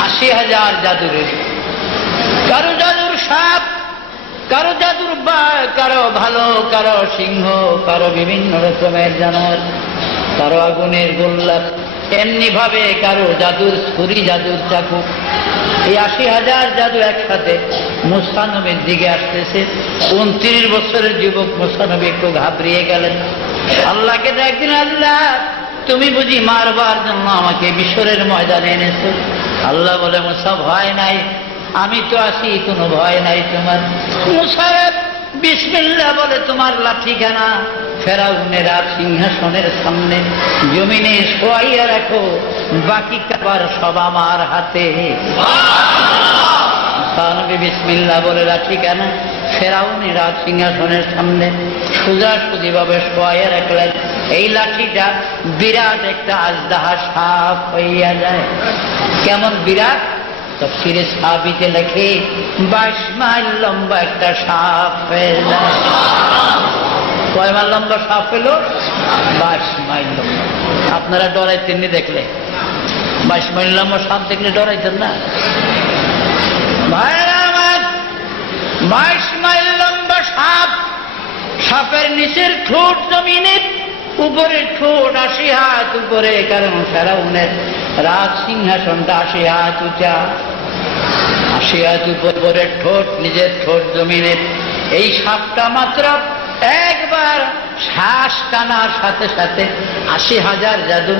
80,000 জাদুরের, কারো জাদুর সাপ, কারো জাদুর বাঘ, কারো ভালো, কারো সিংহ, কারো বিভিন্ন রকমের জানোয়ার, কারো আগুনের গোল্লা, এমনি ভাবে কারো জাদুর ছুরি, জাদুর চাকু। এই 80,000 জাদু একসাথে মুসা নবীর দিকে আসতেছে। 29 বছরের যুবক মুসা নবী একটু ঘাবড়িয়ে গেলেন। আল্লাহকে একদিন, আল্লাহ তুমি বুঝি মারবার জন্য আমাকে মিশরের ময়দানে এনেছো? আল্লাহ বলে, মুসা ভয় নাই, আমি তো আছি, কোনো ভয় নাই তোমার। মুসা বিসমিল্লাহ বলে তোমার লাঠিখানা ফেরাউনের আর সিংহাসনের সামনে জমিনে শোয়াইয়া রাখো, বাকি কাবার সব আমার হাতে। বিসমিল্লাহ বলে লাঠিখানা ফেরাউনের আর সিংহাসনের সামনে সোজাসুজি ভাবে শোয়াইয়া রাখলেন। এই লাঠিটা বিরাট একটা আজদাহা সাপ হইয়া যায়। কেমন বিরাট? তাফসীরে সাবিতে লেখে 22 মাইল লম্বা একটা সাপ পেলেন। কয় মাইল লম্বা সাপ পেল? 22 মাইল লম্বা। আপনারা ডরাইতেননি দেখলে? 22 মাইল লম্বা সাপ দেখলে ডরাইতেন না? ভাইরা আমার, 22 মাইল লম্বা সাপ, সাপের নিচের ঠোঁট জমিনে, উপরের ঠোঁট 80 হাত উপরে, কারণ ফেরাউনের রাজ সিংহাসনটা 80 হাত উঁচা। 80 হাত উপরের ঠোঁট, নিজের ঠোঁট জমিনে। এই সাপটা মাত্র একবার শ্বাস টানার সাথে সাথে 80,000 জাদু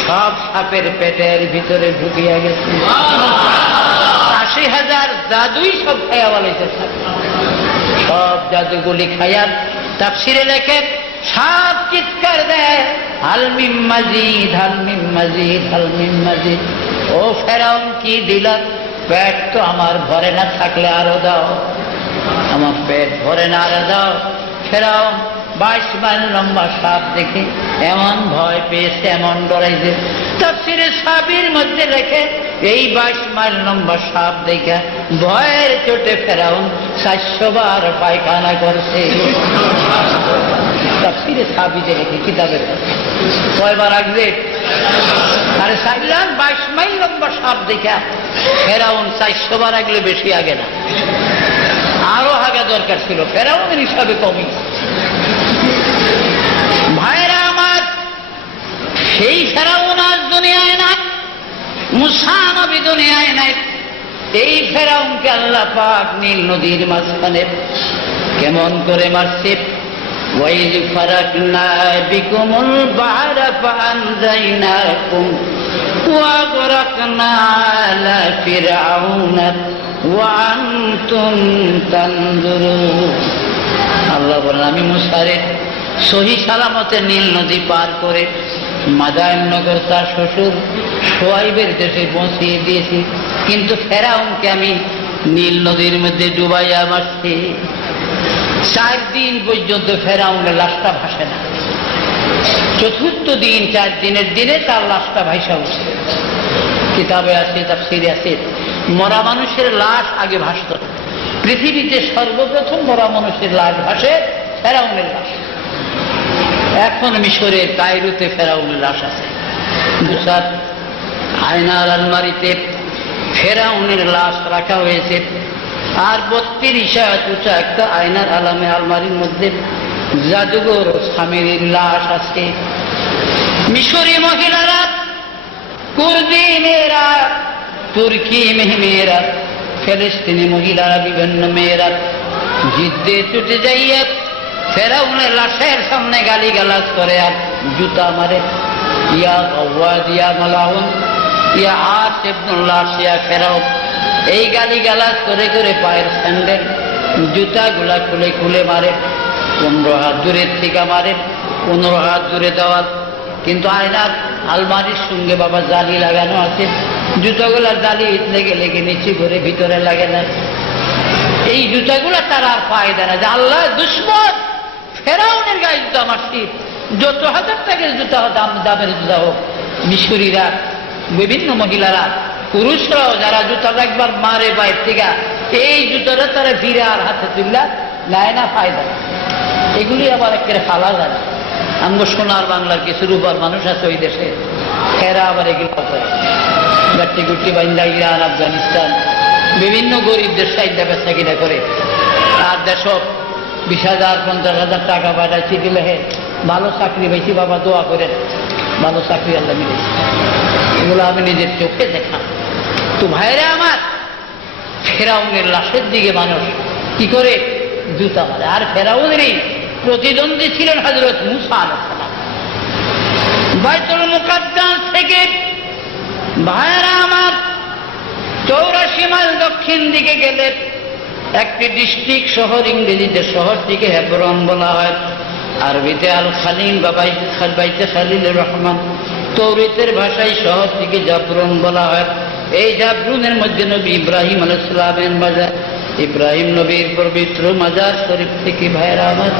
সব সাপের পেটের ভিতরে ঢুকিয়া গেছে। 80,000 জাদুই সব খাইয়া বলাইছে। সব জাদুগুলি খাইয়া তাফসীরে লেখে সাপ চিৎকার দেয়, হালমিম মাজিদ, হালমিম মাজিদ, হালমিম মাজিদ। ও ফেরাউন, কি দিলা? পেট তো আমার ভরে না, থাকলে আরো দাও। আমার পেট ভরে না, আরো দাও। ফেরাউন 22 মাইল লম্বা সাপ দেখে এমন ভয় পেয়েছে, এমন ডরাইছে। তাফসীরে সাবির মধ্যে লেখে এই 22 মাইল লম্বা সাপ দেখে ভয়ের চোটে ফেরাউন 400 বার পায়খানা করছে। তাফসীরে সাবিতে লেখে, কিতাবের কয়বার আগবে? আরে 22 মাইল লম্বা সাপ দেখে ফেরাউন 400 বার আগলে বেশি আগে না, আরো আগা দরকার ছিল। ফেরাউনের হিসাবে কমই। ভাইরা আমার, সেই ফেরাউন আজ দুনিয়ায় নাই, মুসা নবী দুনিয়ায় নাই। এই ফেরাউনকে আল্লাহ পাক নীল নদীর মাঝখানে কেমন করে মারছে। ওয়াইজ ফারাকনা বিকুমুল বাহরা ফাআনজাইনাকুম ওয়া গরাকনা আলা ফিরআউনা ওয়া আনতুম তানজুরুন। আল্লাহ বলেন, আমি মুসারে সহি সালামতে নীল নদী পার করে মাদায়েন নগর তার শ্বশুর শোয়াইবের দেশে পৌঁছিয়ে দিয়েছি, কিন্তু ফেরাউনকে আমি নীল নদীর মধ্যে ডুবাইয়া মারছি। 4 দিন পর্যন্ত ফেরাউনের লাশটা ভাসে না। চতুর্থ দিন, 4 দিনের দিনে তার লাশটা ভাইসা উঠছে। কিতাবে আছে, তাফসীরে আছে, মরা মানুষের লাশ আগে ভাসত। পৃথিবীতে সর্বপ্রথম মরা মানুষের লাশ ভাসে ফেরাউনের লাশ। এখন মিশরের কায়রোতে ফেরাউনের লাশ আছে। মুসার আয়নার আলমারিতে ফেরাউনের লাশ রাখা হয়েছে। আর 32 হাত উঁচা একটা আয়নার আলমারির মধ্যে জাদুঘর স্বামীর লাশ আছে। মিশরি মহিলারা, কুর্দি মেয়েরা, তুর্কি মেয়েরা, ফিলিস্তিনি মহিলারা, বিভিন্ন মেয়েরা জিদ্দে ছুটে যাইয়া ফেরাউনের লাশের সামনে গালিগালাজ করে আর জুতা মারে। ইয়া আওয়াজ, ইয়া মালাউন, ইয়া আস ইবনুল্লাহ, ইয়া ফেরাউন। এই গালিগালাজ করে করে পায়ের স্যান্ডেল জুতাগুলা খুলে খুলে মারে। 15 হাত দূরের থেকে মারে, 15 হাত দূরে দেওয়ার। কিন্তু আয়নার আলমারির সঙ্গে বাবা জালি লাগানো আছে, জুতাগুলার জালি লেগে লেগে নিচে করে ভিতরে লাগে না। এই জুতাগুলা তারা আর পায় দেয় না। যে আল্লাহ দুশ্মন ফেরাউনের গায়ে জুতা মারছি, যত 1000 টাকার জুতা হোক, দামের জুতা হোক, মিশরীরা, বিভিন্ন মহিলারা, পুরুষরাও যারা জুতাটা একবার মারে বাইর থেকে, এই জুতাটা তারা ফিরে আর হাতে তুললা নেয় না, ফায়দা। এগুলি আবার একেবারে ফালা যায়। আমগো সোনার বাংলার কিছু রূপার মানুষ আছে ওই দেশে, এরা আবার এগুলো করে গাট্টি গুট্টি বান্দা ইরান, আফগানিস্তান, বিভিন্ন গরিব দেশ সাইডা বেচা কিনা করে। আর দেশ 20,000 50,000 টাকা পাঠাচ্ছি দিলে, হে ভালো চাকরি পাইছি বাবা, দোয়া করেন, ভালো চাকরি আল্লাহ মিলেছে। এগুলো আমি নিজের চোখে দেখা। তো ভাইরা আমার, ফেরাউনের লাশের দিকে মানুষ কি করে জুতা মারে। আর ফেরাউনেরই প্রতিদ্বন্দ্বী ছিলেন হযরত মুসা আলাইহিস সালাম। বাইতুল মুকাদ্দাস থেকে ভাইরা আমার 84 মাইল দক্ষিণ দিকে গেলে একটি ডিস্ট্রিক্ট শহর, ইংরেজিতে শহরটিকে হেবরন বলা হয়, আরবিতে আল খালিল বা বাইতে খালিলুর রহমান, তৌরাতের ভাষায় শহরটিকে জাবরুন বলা হয়। এই জাবরুনের মধ্যে নবী ইব্রাহিম আলাইহিস সালামের মাজার, ইব্রাহিম নবীর পবিত্র মাজার শরীফ থেকে ভাইরা আমার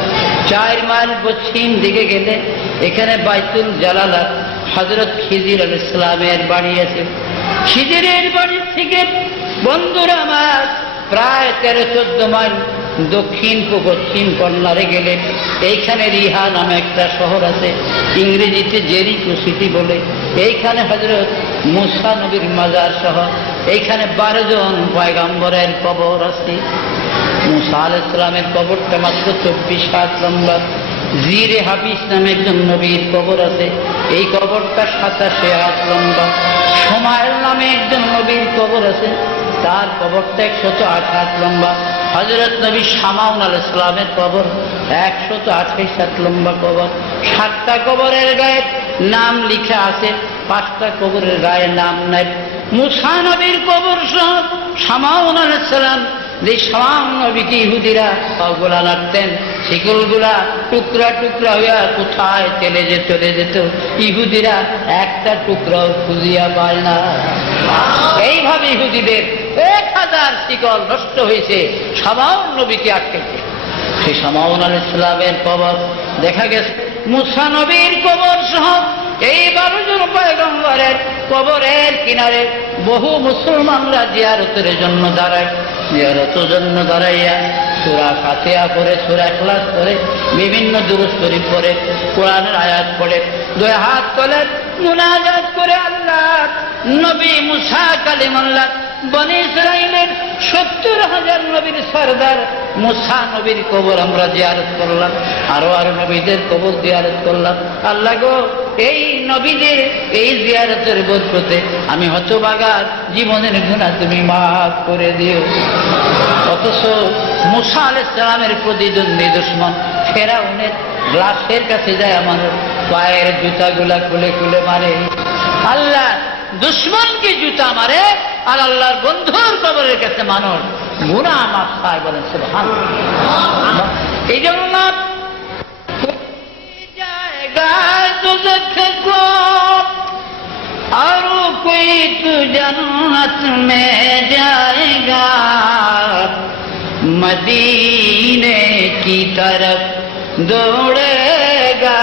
4 মাইল পশ্চিম দিকে গেলে এখানে বাইতুল জালালাত হযরত খিজির আলাইহিস সালামের বাড়ি আছে। খিজিরের বাড়ি থেকে বন্ধুরা আমার, প্রায় 13-14 মাইল দক্ষিণ পশ্চিম কর্নারে গেলে এইখানে রিহা নামে একটা শহর আছে, ইংরেজিতে জেরিকো সিটি বলে। এইখানে হযরত মুসা নবীর মাজার সহ এইখানে 12 জন পয়গম্বরের কবর আছে। মুসা আলাইহিস সালামের কবরটা মাত্র 24 হাত লম্বা। জিরে হাফিজ নামে একজন নবীর কবর আছে, এই কবরটা 87 হাত লম্বা। সুমাইল নামে একজন নবীর কবর আছে, তার কবরটা 108 হাত লম্বা। হযরত নবী শামাউন আলাইহিস সালামের কবর 128 হাত লম্বা কবর। 7টা কবরের গায়ে নাম লিখা আছে, 5টা কবরের গায়ে নাম নাই। মুসা নবীর কবর সহ শামাউন আলাইহিস সালাম, যে শামাউন নবীকে ইহুদিরা পাগুলা নাড়তেন, শিকলগুলা টুকরা টুকরা হইয়া কোথায় চলে যেত, ইহুদিরা একটা টুকরাও খুঁজিয়া পায় না। এইভাবে ইহুদিদের 1000 শিকল নষ্ট হয়েছে শামাউন নবীকে আটকেছে। সেই শামাউন আলাইহিস সালামের কবর দেখা গেছে। মুসা নবীর কবর সহ এই 12 জন পয়গম্বরের কবরের কিনারে বহু মুসলমানরা জিয়ারতের জন্য দাঁড়ায়। জিয়ারতের জন্য দাঁড়াইয়া সূরা ফাতিহা পড়ে, সূরা ইখলাস পড়ে, বিভিন্ন দুরূদ শরীফ পড়ে, কোরআনের আয়াত পড়ে, 2 হাত তোলে, মুনাজাত করে আল্লাহ। নবী মুসা কালিমুল্লাহ বনী ইসরাইলের 70,000 নবীর সরদার মুসা নবীর কবর আমরা জিয়ারত করলাম, আরো নবীদের কবর জিয়ারত করলাম। আল্লাহ গো, এই নবীদের এই জিয়ারতের বরকতে আমি হতভাগার জীবনের গুনাহ তুমি মাফ করে দিও। অথচ মুসা আলাইহিস সালামের প্রতিদ্বন্দ্বী দুশমন ফেরাউনের গ্লাসের কাছে যায়, আমার পায়ের জুতাগুলা খুলে খুলে মারে। আল্লাহ দুশমনকে জুতা মারে, আর আল্লাহর বন্ধুর কবরের কাছে মানুষ গুনাহ মাফ পায়। বলেন সুবহানাল্লাহ। এই জন্য জায়গা দুজখ কো আর কোই তু জান্নাত মে জায়েগা, মদিনে কি তরফ দৌড়েগা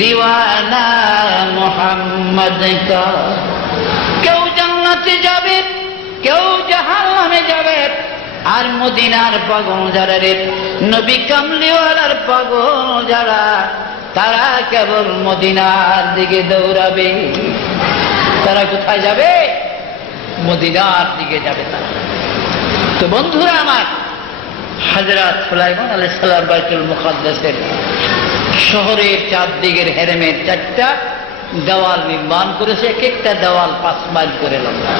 দিওয়ানা মুহাম্মদ কা। কেউ জান্নাতে যাবে, কেউ জাহান্নামে যাবে, আর মদিনার পাগল যারা রে, নবী কামলিওয়ালার পাগল যারা, তারা কেবল মদিনার দিকে দৌড়াবে। তারা কোথায় যাবে? মদিনার দিকে যাবে তারা। তো বন্ধুরা আমার, হযরত সুলাইমান আলাইহিস সালাম বাইতুল মুকাদ্দাসের শহরের চারদিকের হেরেমের 4টা দেওয়াল নির্মাণ করেছে, এক একটা দেওয়াল 5 মাইল করে লম্বা,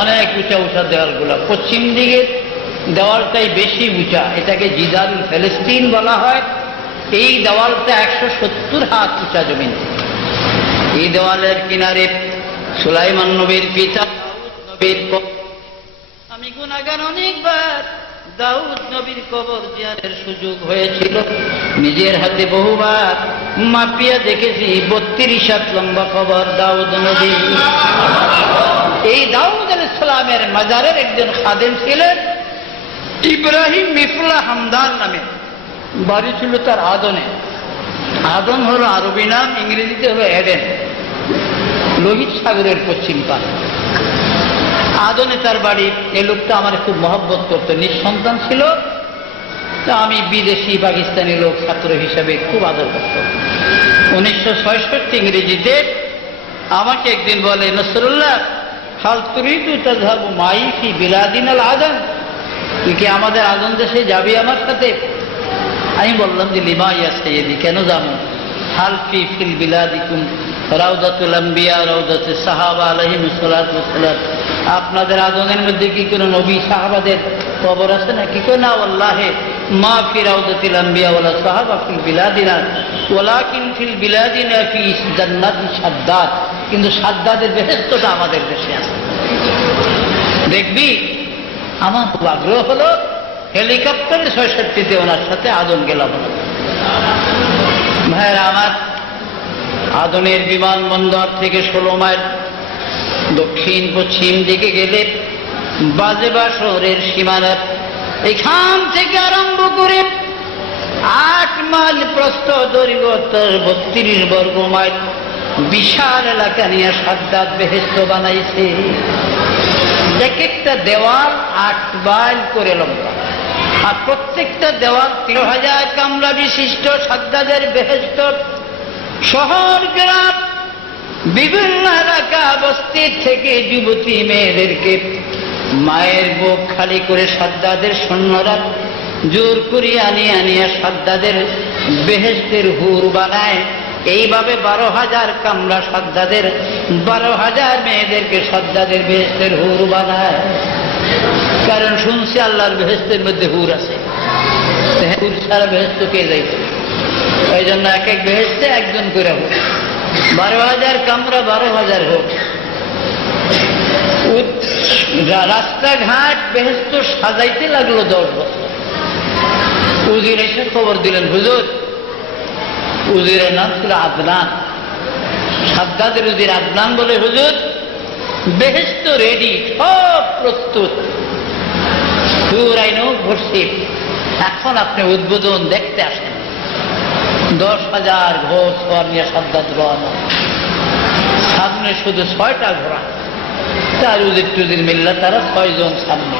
অনেক উঁচা উঁচা দেওয়ালগুলো। পশ্চিম দিকের দেওয়ালটাই বেশি উঁচা, এটাকে জিদারুল ফিলিস্তিন বলা হয়। এই দেওয়ালটা 170 হাত উঁচা জমিন। এই দেওয়ালের কিনারে সুলাইমান নবীর পিতা দাউদ নবীর কবর। আমি গুনাহগার অনেকবার দাউদ নবীর কবর জিয়ারতের সুযোগ হয়েছিল, নিজের হাতে বহুবার মাপিয়া দেখেছি। 32 হাত লম্বা কবর দাউদ নবী। এই দাউদ আলাইহিস সালামের মাজারের একজন খাদেম ছিলেন ইব্রাহিম মিফলা হামদান নামে, বাড়ি ছিল তার আদনে। আদন হলো আরবি নাম, ইংরেজিতে হলো এডেন, লোহিত সাগরের পশ্চিম পারে। আদনে তার বাড়ি। এই লোকটা আমার খুব মহব্বত করতো, নিঃসন্তান ছিল। তা আমি বিদেশি পাকিস্তানি লোক ছাত্র হিসাবে খুব আদর করত। 1966 ইংরেজিতে আমাকে একদিন বলে, নসরুল্লাহ হাল তুরিদু তাযহাবু মাই ফি বিলাদিনাল আদন, তুই কি আমাদের আদন দেশে যাবি আমার সাথে? আমি বললাম যে লিমা ইয়া সাইয়্যিদি, কেন যাবো? হাল ফি ফিল বিলাদিকুম রাউদাতুল আম্বিয়া রাউদাতুস সাহাবা আলাইহিমুস সালাতু ওয়াস সালাম, আপনাদের আদনের মধ্যে কি কোনো নবী সাহাবাদের কবর আছে নাকি? কই না, আল্লাহে মা ফি রাউদাতিল আম্বিয়া ওয়ালা সাহাবা ফিল বিলাদিনা ওয়ালাকিন ফিল বিলাদিনা ফি জান্নাতি সাদ্দাদ, কিন্তু সাদ্দাদের বেহেশতটা আমাদের দেশে আছে, দেখবি। আমার খুব আগ্রহ হলো, হেলিকপ্টারে 66-তে ওনার সাথে আদন গেলাম। ভাইয়েরা আমার, আদনের বিমানবন্দর থেকে 16 মাইল দক্ষিণ পশ্চিম দিকে গেলে বাজেবা শহরের সীমানার এখান থেকে আরম্ভ করে 8 মাইল প্রস্থ, দৈর্ঘ্য 32 বর্গ মাইল বিশাল এলাকা নিয়ে সাদ্দাত বেহেশত বানাইছে। এক একটা দেওয়াল 8 মাইল করে লম্বা, আর প্রত্যেকটা দেওয়াল 3000 কামরা বিশিষ্ট সাদ্দাদের বেহেশত। শহর গ্রাম বিভিন্ন এলাকা বস্তির থেকে যুবতী মেয়েদেরকে মায়ের বুক খালি করে সাদ্দাদের সৈন্যরা জোর করিয়া আনিয়া সাদ্দাদের বেহেশতের হুর বানায়। এইভাবে 12,000 কামরা সাদ্দাদের, 12,000 মেয়েদেরকে সাদ্দাদের বেহেশতের হুর বানায়। কারণ শুনছি আল্লাহর বেহেশতের মধ্যে হুর আছে, হুর ছাড়া বেহেশত কে যাইবে? এই জন্য এক এক বেহেশতে একজন করে হোক, 12,000 কামরা, 12,000 হোক। রাস্তাঘাট বেহেশত সাজাইতে লাগলো 10 বছর। উজির এসে খবর দিলেন, হুজুর, উজিরের নাম ছিল আদনান, সাদ্দাদের উজির আদনান বলে, হুজুর বেহেশত রেডি, সব প্রস্তুত, হুর আইনও ভর্তি, এখন আপনি উদ্বোধন দেখতে আসেন। 10,000 ঘোর সওয়ার নিয়ে সাদ্দাদ রওনা। সামনে শুধু 6টা ঘোড়া, তার উজির টুজির মিল্লা তারা 6 জন সামনে,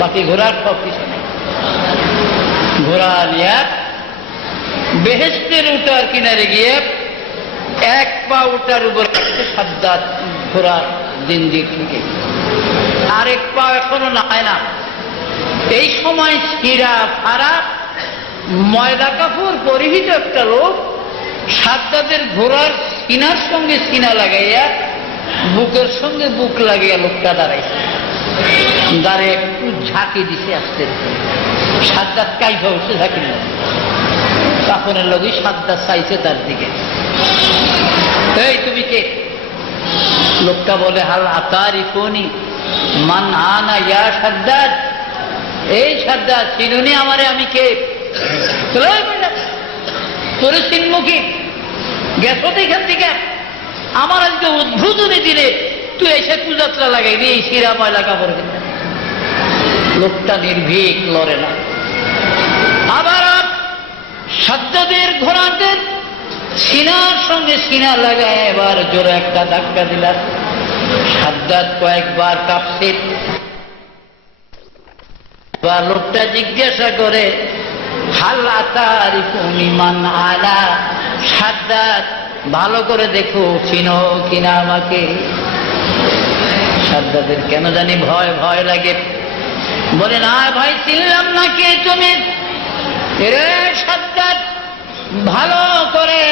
বাকি ঘোড়ার সব পিছনে। ঘোড়া নিয়ে বেহেশতের উঠার কিনারে গিয়ে এক পা উঠার উপর সাদ্দাদ ঘোড়ার জিনজির থেকে, আরেক পা এখনো নায় না। এই সময় ছিঁড়া ফাড়া ময়লা কাপড় পরিহিত একটা লোক সাদ্দাদের ঘোড়ার সিনার সঙ্গে সিনা লাগাইয়া, বুকের সঙ্গে বুক লাগিয়া লোকটা দাঁড়াইছে। দাঁড়িয়ে একটু ঝাঁকি দিছে আসতে, সাদ্দাদ কাইফা উঠছে ঝাঁকি দিল। কাপড়ের লোকই সাদ্দাদ চাইছে তার দিকে, এই তুমি কে? লোকটা বলে, হাল আতারিফুনি মান আনা ইয়া সাদ্দাদ। এই সাদ্দাদ, চিনুনি আমারে, আমি কে? তোরে চিনবো কি? গেছো তো এখান থেকে, আমার আজকে উদ্বোধনী দিনে তুই এসে কুযাত্রা লাগাইবি এই শিরা ময়লা কাপড় কিনে। লোকটা নির্ভীক, লড়ে না। আবার সাদ্দাদের ঘোড়াদের সিনার সঙ্গে সিনা লাগায় এবার জোরে একটা ধাক্কা দিলাম। সাদ্দাদ কয়েকবার কাঁপছে। লোকটা জিজ্ঞাসা করে, হাল আতারিফুনি মান আনা, সাদ্দাদ ভালো করে দেখো চিনো কিনা আমাকে। সাদ্দাদের কেন জানি ভয় ভয় লাগে, বলে, না ভাই চিনলাম না, কে তুমি? রে সাদ্দাদ, ভালো করে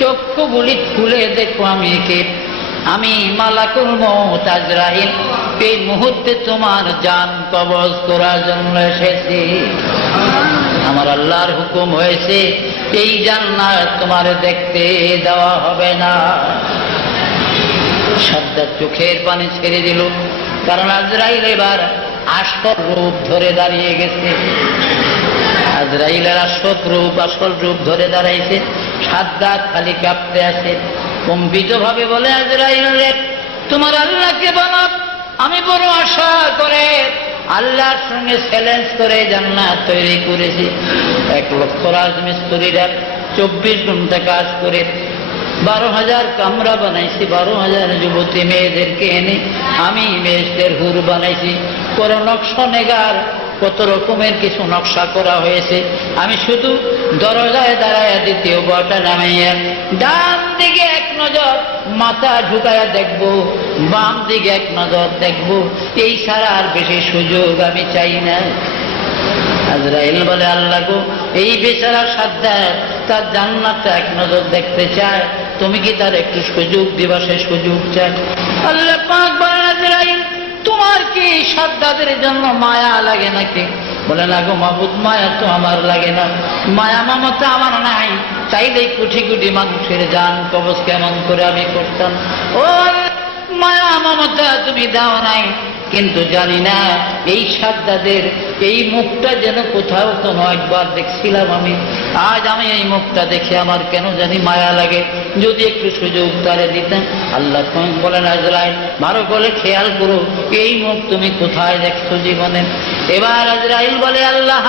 চক্ষুগুলি খুলে দেখো আমি কে। আমি মালাকুল মউত আজরাইল, এই মুহূর্তে তোমার জান কবজ করার জন্য এসেছি। আমার আল্লাহর হুকুম হয়েছে এই জান্নাত তোমার দেখতে দেওয়া হবে না। সাদ্দাদ চোখের পানি ছেড়ে দিল, কারণ আজরাইল এবার আসল রূপ ধরে দাঁড়িয়ে গেছে। আজরাইলের আসল রূপ ধরে দাঁড়াইছে। সাদ্দাদ খালি কাঁপতে আছে, কম্পিত ভাবে বলে, আজরাইল রে, তোমার আল্লাহকে বলো, আমি বড় আশা করে আল্লাহর সঙ্গে চ্যালেঞ্জ করে জান্নাত তৈরি করেছি। 1 লক্ষ রাজমিস্ত্রিরা 24 ঘন্টা কাজ করে 12,000 কামরা বানাইছি, 12,000 যুবতী মেয়েদেরকে এনে আমি বেহেশতের হুর বানাইছি। কোনো নকশা নেগার কত রকমের কিছু নকশা করা হয়েছে। আমি শুধু দরজায় দাঁড়ায় দ্বিতীয় বটা নামাইয়া ডান দিকে 1 নজর মাথা ঢুকায়া দেখবো, বাম দিকে 1 নজর দেখবো, এই ছাড়া আর বেশি সুযোগ আমি চাই না। আজরাইল বলে, আল্লাহ গো, এই বেচারা সাদ্দাদ তার জান্নাতটা 1 নজর দেখতে চায়, তুমি কি তার একটু সুযোগ দিবা? সে সুযোগ চায়। আল্লাহ পাক বলেন, আজরাইল তোমার কি সাদ্দাদের জন্য মায়া লাগে নাকি? বলে, না গো মাবুদ, মায়া তো আমার লাগে না, মায়া মমতা আমার নাই, চাইলেই কোটি কোটি মানুষের জান কবজ কেমন করে আমি করতাম। ও মায়া মমতা তুমি দাও নাই, কিন্তু জানি না এই সাদ্দাদের এই মুখটা যেন কোথাও কোনো একবার দেখছিলাম আমি। আজ আমি এই মুখটা দেখে আমার কেন জানি মায়া লাগে, যদি একটু সুযোগ তারে দিতেন। আল্লাহ বলেন, আজরাইল ভালো করে খেয়াল করো, এই মুখ তুমি কোথায় দেখছো জীবনে? এবার আজরাইল বলে, আল্লাহ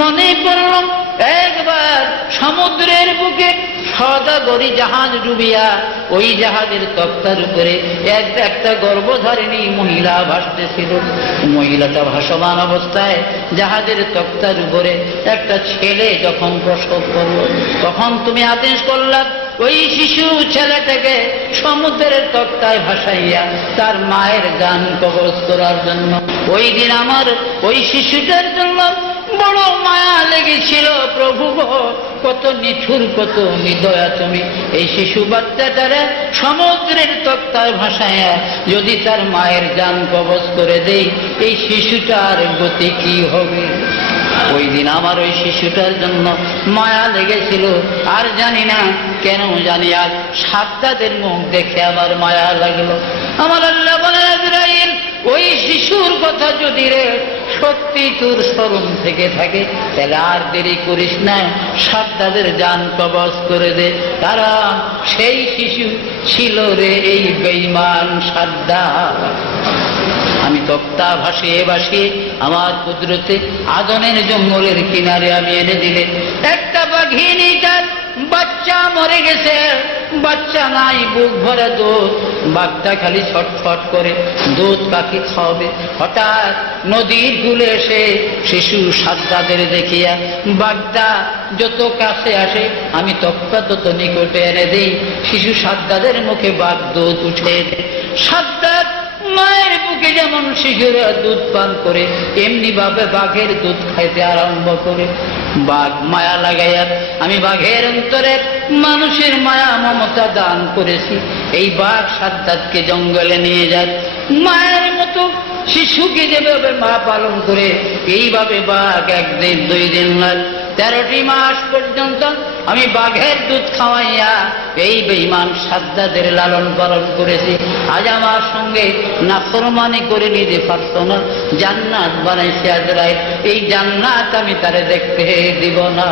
মনে করলাম একবার সমুদ্রের বুকে সওদাগরি জাহাজ ডুবিয়া ওই জাহাজের তক্তার উপরে একটা গর্ভধারিণী মহিলা ভাসতেছিল। মহিলাটা ভাসমান অবস্থায় জাহাজের তক্তার উপরে একটা ছেলে যখন প্রসব করল, তখন তুমি আদেশ করলা ওই শিশু ছেলেটাকে সমুদ্রের তক্তায় ভাসাইয়া তার মায়ের জান কবজ করার জন্য। ওই দিন আমার ওই শিশুটার জন্য বড় মায়া লেগেছিল। প্রভু গো, কত নিঠুর, কত নিদয়া তুমি। এই শিশু বাচ্চাটারে সমুদ্রের তক্তায় ভাসাইয়া যদি তার মায়ের জান কবজ করে দেই, এই শিশুটার গতি কি হবে? ওই দিন আমার ওই শিশুটার জন্য মায়া লেগেছিল। আর জানি না কেন জানি আজ সাদ্দাদের মুখ দেখে আমার মায়া লাগলো। আমার আল্লাহ বলেন, আজরাইল, ওই শিশুর কথা যদি রে সত্যি তোর স্মরণ থেকে থাকে, তাহলে আর দেরি করিস না, সাদ্দাদের জান কবজ করে দে। কারণ সেই শিশু ছিল রে এই বেঈমান সাদ্দাদ। আমি তক্তা ভাসিয়ে ভাসিয়ে আমার কুদরতে আদনের জঙ্গলের কিনারে আমি এনে দিলে একটা বাঘিনী, তার বাচ্চা মরে গেছে, বাচ্চা নাই, বুক ভরে দুধ, বাঘটা খালি ছটফট করে, দুধ কাকে খাওয়াবে? হঠাৎ নদীর কূলে এসে শিশু সাদ্দাদের দেখিয়া বাঘটা যত কাছে আসে আমি তক্তা তত নিকটে এনে দিই। শিশু সাদ্দাদের মুখে বাঘ দুধ উঠে দেয়। সাদ্দাদ মায়ের বুকে যেমন শিশুরা দুধ পান করে, এমনি ভাবে বাঘের দুধ খাইতে আরম্ভ করে। বাঘ মায়া লাগাইয়া আমি বাঘের অন্তরে মানুষের মায়া মমতা দান করেছি। এই বাঘ সাদ্দাদকে জঙ্গলে নিয়ে যায়। মায়ের মতো শিশুকে যেভাবে মা পালন করে, এইভাবে বাঘ একদিন, 2 দিন নয়, 13টি মাস পর্যন্ত আমি বাঘের দুধ খাওয়াইয়া এই বেঈমান সাদ্দাদের লালন পালন করেছি। আজ আমার সঙ্গে নাফরমানি করে নিতে পারত না, জান্নাত বানাইছে আজরাইল। এই জান্নাত আমি তারে দেখতে দিব না।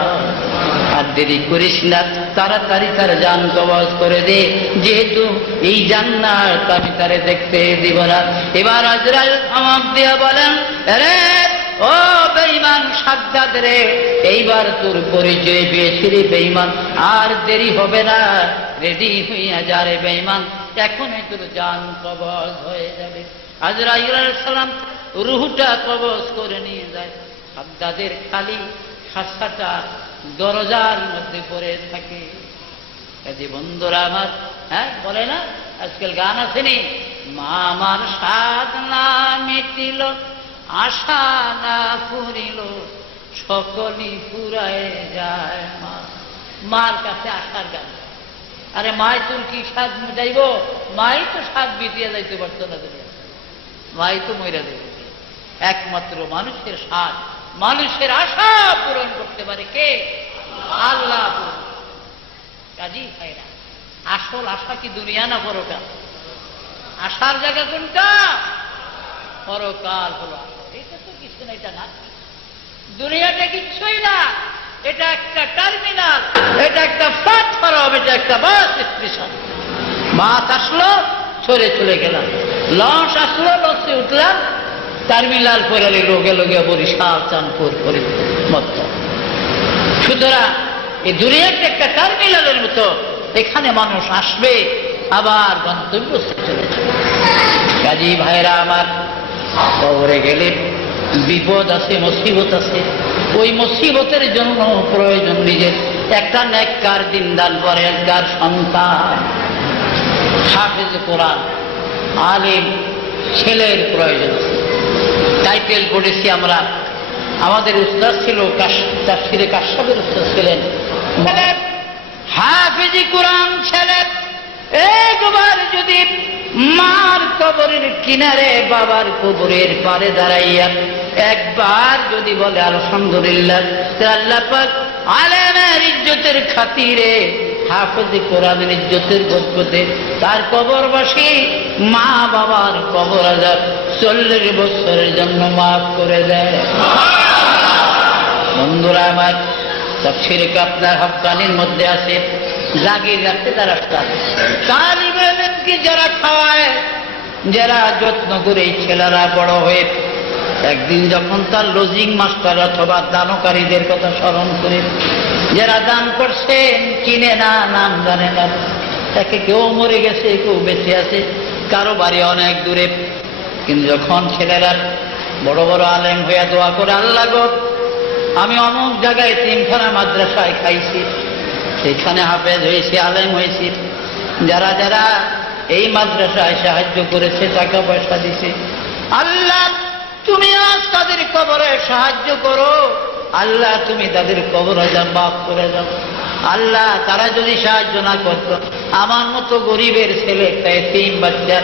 আর দেরি করিস না, তাড়াতাড়ি তার জান কবজ করে দে, যেহেতু এই জান্নাত আমি তারে দেখতে দিব না। এবার আজরাইল আমাকে দিয়া বলেন, রে ও বেঈমান সাদ্দাদ রে, এইবার তোর পরিচয় পেয়েছি রে বেঈমান, আর দেরি হবে না, রেডি হইয়া যা রে বেঈমান, এখনই তোর জান কবজ হয়ে যাবে। আজরাইল আলাইহিস সালাম রূহটা কবজ করে নিয়ে যায়। সাদ্দাদের খালি খাসাটা দরজার মধ্যে পড়ে থাকে। কাজে বন্ধুরা আমার, বলে না আজকাল গান আসেনি, মা আমার সাধ না মিটিল, আশা না ফুরিল, সকলই ফুরায় যায় মা। মার কাছে আশার গান। আরে মাই তোর কি স্বাদ মিটাইব? মাই তো স্বাদ মিটিয়ে যাইতে পারতো না দুনিয়া, মাই তো মইরা দেবে। একমাত্র মানুষের স্বাদ, মানুষের আশা পূরণ করতে পারে কে? আল্লাহ। কাজী ভাইরা, আসল আশা কি দুনিয়া না পরকাল? আশার জায়গা কোনটা? পরকাল হলো। এটা তো কিছু না, এটা না, দুনিয়াটা কিছুই না, এটা একটা টার্মিনাল, এটা একটা প্ল্যাটফর্ম, এটা একটা বাস স্টেশন। বাস আসলো, সরে চলে গেলাম, লঞ্চ আসলো, লঞ্চে উঠলাম, টার্মিনাল পরে লোকে লোকে বরিশাল, চাঁদপুর করে মত। সুতরাং এই দুনিয়াটা একটা টার্মিনালের মতো, এখানে মানুষ আসবে, আবার গন্তব্যস্থলে চলে যাবে। কাজী ভাইরা আমার, কবরে গেলে বিপদ আছে, মুসিবত আছে। ওই মুসিবতের জন্য প্রয়োজন নিজের একটা নেককার দিনদার পরেজগার সন্তান, হাফেজ কোরআন, আলেম ছেলের প্রয়োজন আছে। টাইটেল পড়েছি আমরা, আমাদের উস্তাদ ছিল তাফসীরে কাশফের উস্তাদ ছিলেন হাফেজি কোরআন ছেলে। একবার যদি মার কবরের কিনারে, বাবার কবরের পারে দাঁড়াইয়া একবার যদি বলে আলহামদুলিল্লাহ, আল্লাহ পাক আলেমের ইজ্জতের খাতিরে, হাফেজি কোরআনের ইজ্জতের বরকতে তার কবরবাসী মা বাবার কবর আযাব 40 বছরের জন্য মাফ করে দেয়। বন্ধুরা আমার, তাফসীরে আপনার হক্কানির মধ্যে আছে, জাগির রাখতে তারা তালিবে ইলমকে যারা খাওয়ায়, যারা যত্ন করে এই ছেলেরা বড় হয়ে একদিন যখন তার লজিং মাস্টার অথবা দানকারীদের কথা স্মরণ করে যারা দান করছেন চিনে না, নাম জানে না, তাকে কেউ মরে গেছে, কেউ বেঁচে আছে, কারো বাড়ি অনেক দূরে। কিন্তু যখন ছেলেরা বড় বড় আলেম হইয়া দোয়া করে, আল্লাহ গো আমি অমুক জায়গায় 3খানা মাদ্রাসায় খাইছি, সেখানে হাফেজ হয়েছি, আলেম হয়েছি, যারা যারা এই মাদ্রাসায় সাহায্য করেছে, টাকা পয়সা দিছে, আল্লাহ তুমি আজ তাদের কবরে সাহায্য করো, আল্লাহ তুমি তাদের কবরে মাফ করে যাও। আল্লাহ তারা যদি সাহায্য না করতো, আমার মতো গরিবের ছেলে একটা এতিম বাচ্চা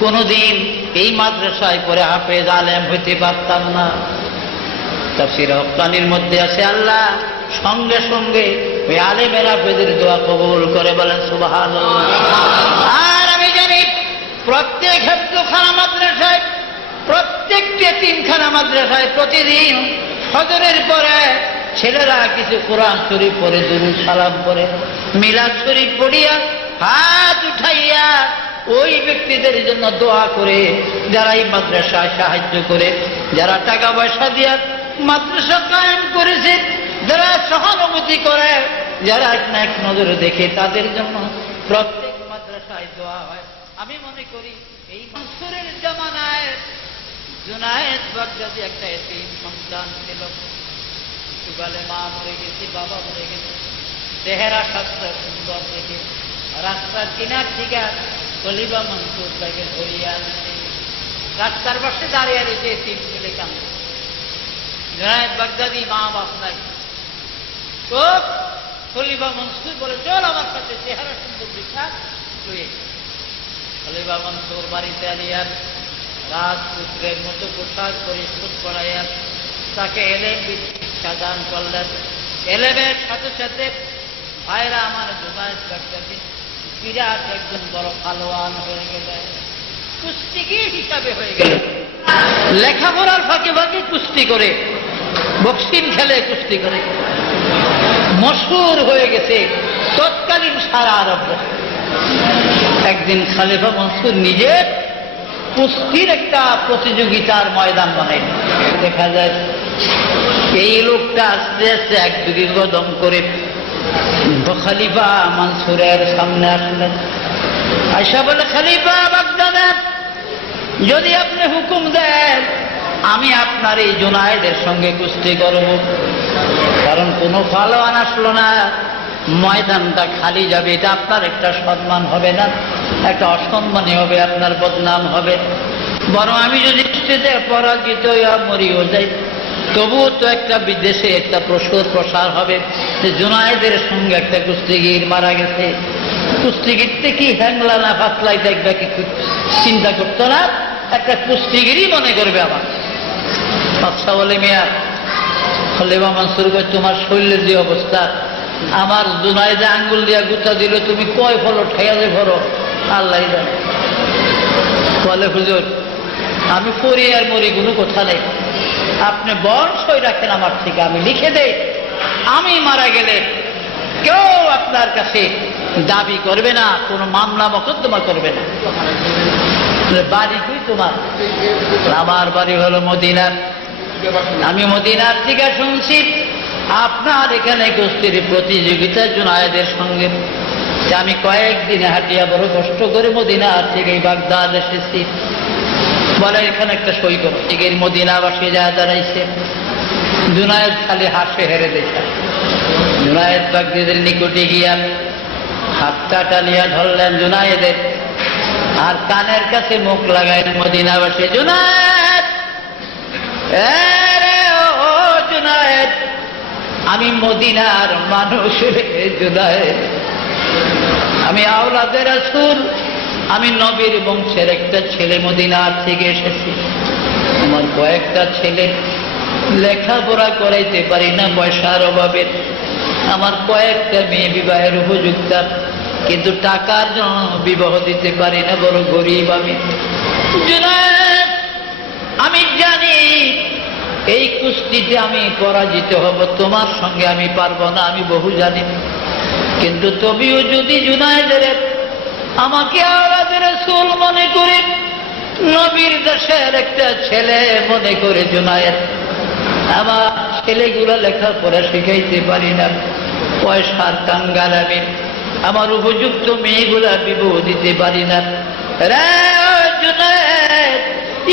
কোনদিন এই মাদ্রাসায় পড়ে হাফেজ আলেম হইতে পারতাম না। তাফসীর হক্কানির মধ্যে আছে, আল্লাহ সঙ্গে সঙ্গে ওই আলেমের হাফেজের দোয়া কবুল করে, বলেন সুবহানাল্লাহ। আর আমি জানি প্রত্যেক হেফজখানা মাদ্রাসায়, প্রত্যেকটি 3খানা মাদ্রাসায় প্রতিদিন ফজরের পরে ছেলেরা কিছু কোরআন শরীফ পড়ে, দুরূদ সালাম পড়ে, মিলাদ শরীফ পড়িয়া হাত উঠাইয়া ওই ব্যক্তিদের জন্য দোয়া করে, যারা এই মাদ্রাসায় সাহায্য করে, যারা টাকা পয়সা দিয়া মাদ্রাসা কায়েম করেছে, যারা সহানুভূতি করে, যারা এক নজরে দেখে, তাদের জন্য প্রত্যেক মাদ্রাসায় দোয়া হয়। আমি মনে করি এই মনসুরের জামানায় জুনায়েদ বাগদাদী একটা এতিম সন্তান ছিল। সকালে মা মরে গেছে, বাবা মরে গেছে, চেহারা স্বাস্থ্য সুন্দর দেখে রাস্তার কিনার থেকে খলিফা মনসুর তাকে ধরিয়া আনছে, রাস্তার পাশে দাঁড়িয়ে রয়েছে, এতিম ছেলে কাঁদছে। জুনায়েদ বাগদাদী মা বাপ নাই, তো খলিফা মনসুর বলে চল আমার সাথে, চেহারা সুন্দর দেখা লুয়ে। খলিফা মনসুর বাড়িতে আনিয়া রাজপুত্রের মতো পোশাক পরিশোধ করাইয়া তাকে এলেম শিক্ষা দান করলেন। এলেমের সাথে সাথে ভাইরা আমার জুনায়েদ বাগদাদী বিরাট একজন বড় পালোয়ান হয়ে গেলেন, কুস্তিগীর হিসাবে হয়ে গেলেন। লেখাপড়ার ফাঁকে ফাঁকে কুস্তি করে, বক্সিং খেলে, কুস্তি করে মশহুর হয়ে গেছে তৎকালীন সারা আরব। একদিন খলিফা মনসুর নিজে কুস্তির একটা প্রতিযোগিতার ময়দান বানাই, দেখা যায় এই লোকটা আস্তে আস্তে 1-2 কদম করে খলিফা মনসুরের সামনে আসলেন। আয়সা বলে, খলিফা বাগদাদ, যদি আপনি হুকুম দেন আমি আপনার এই জুনায়েদের সঙ্গে কুস্তি করব, কারণ কোনো পালোয়ান আসলো না, ময়দানটা খালি যাবে, এটা আপনার একটা সম্মান হবে না, একটা অসম্মানী হবে, আপনার বদনাম হবে। বরং আমি যদি কুস্তিতে পরাজিত হইয়া মরিও যাই, তবুও তো একটা বিদেশে একটা প্রসার হবে যে জুনায়েদের সঙ্গে একটা কুস্তিগীর মারা গেছে। কুস্তিগীরতে কি হ্যাংলা না ফাতলাই দেখবে কিছু চিন্তা করতো না, একটা কুস্তিগিরই মনে করবে আমার। বাদশা বলে, মিয়া খলিফা মনসুর কই, তোমার শরীরের যে অবস্থা, আমার জুনায়েদে আঙ্গুল দিয়া গুতা দিল, তুমি কয় ফলো ঠেয়ালে ভরো আল্লাহ জানে। বলে, হুজুর আমি পড়ি আর মরি, কোনো কথা নেই, আপনি বর্ষই রাখেন আমার থেকে, আমি লিখে দেই, আমি মারা গেলে কেউ আপনার কাছে দাবি করবে না, কোনো মামলা মকদ্দমা করবে না। বাড়ি কই তোমার? আমার বাড়ি হলো মদিনা। আমি মদিনার থেকে শুনছি আপনার এখানে কুস্তির প্রতিযোগিতা জুনায়েদের সঙ্গে। আমি কয়েকদিনে হাঁটিয়া বড় কষ্ট করে মদিনার থেকে বাগদাদ এসেছি। বলে, এখানে একটা সই করো। এর মদিনাবাসী যা দাঁড়াইছে, জুনায়েদ খালি হাসে হেরে দেখা। জুনায়েদ বাগদাদের নিকটে গিয়া হাতটা টানিয়া ধরলেন জুনায়েদের, আর কানের কাছে মুখ লাগাইলেন মদিনাবাসী, জুনায়েদ, ও জুনায়েদ, আমি মদিনার মানুষ রে জুনায়েদ, আমি আওলাদে রাসূল, আমি নবীর বংশের একটা ছেলে, মদিনার থেকে এসেছি। আমার কয়েকটা ছেলে লেখাপড়া করাইতে পারি না পয়সার অভাবে, আমার কয়েকটা মেয়ে বিবাহের উপযুক্ত, কিন্তু টাকার জন্য বিবাহ দিতে পারি না, বড় গরিব আমি। জুনায়েদ, আমি জানি এই কুস্তিতে আমি পরাজিত হব, তোমার সঙ্গে আমি পারবো না, আমি বহু জানি, কিন্তু তবেও যদি জুনায়েদের আমাকে আওলাদে রাসূল মনে করে, নবীর দেশের একটা ছেলে মনে করে জুনায়েদ, আমার ছেলেগুলো লেখাপড়া শিখাইতে পারি না, পয়সার কাঙ্গাল আমি, আমার উপযুক্ত মেয়েগুলা বিবাহ দিতে পারি না। রে জুনায়েদ,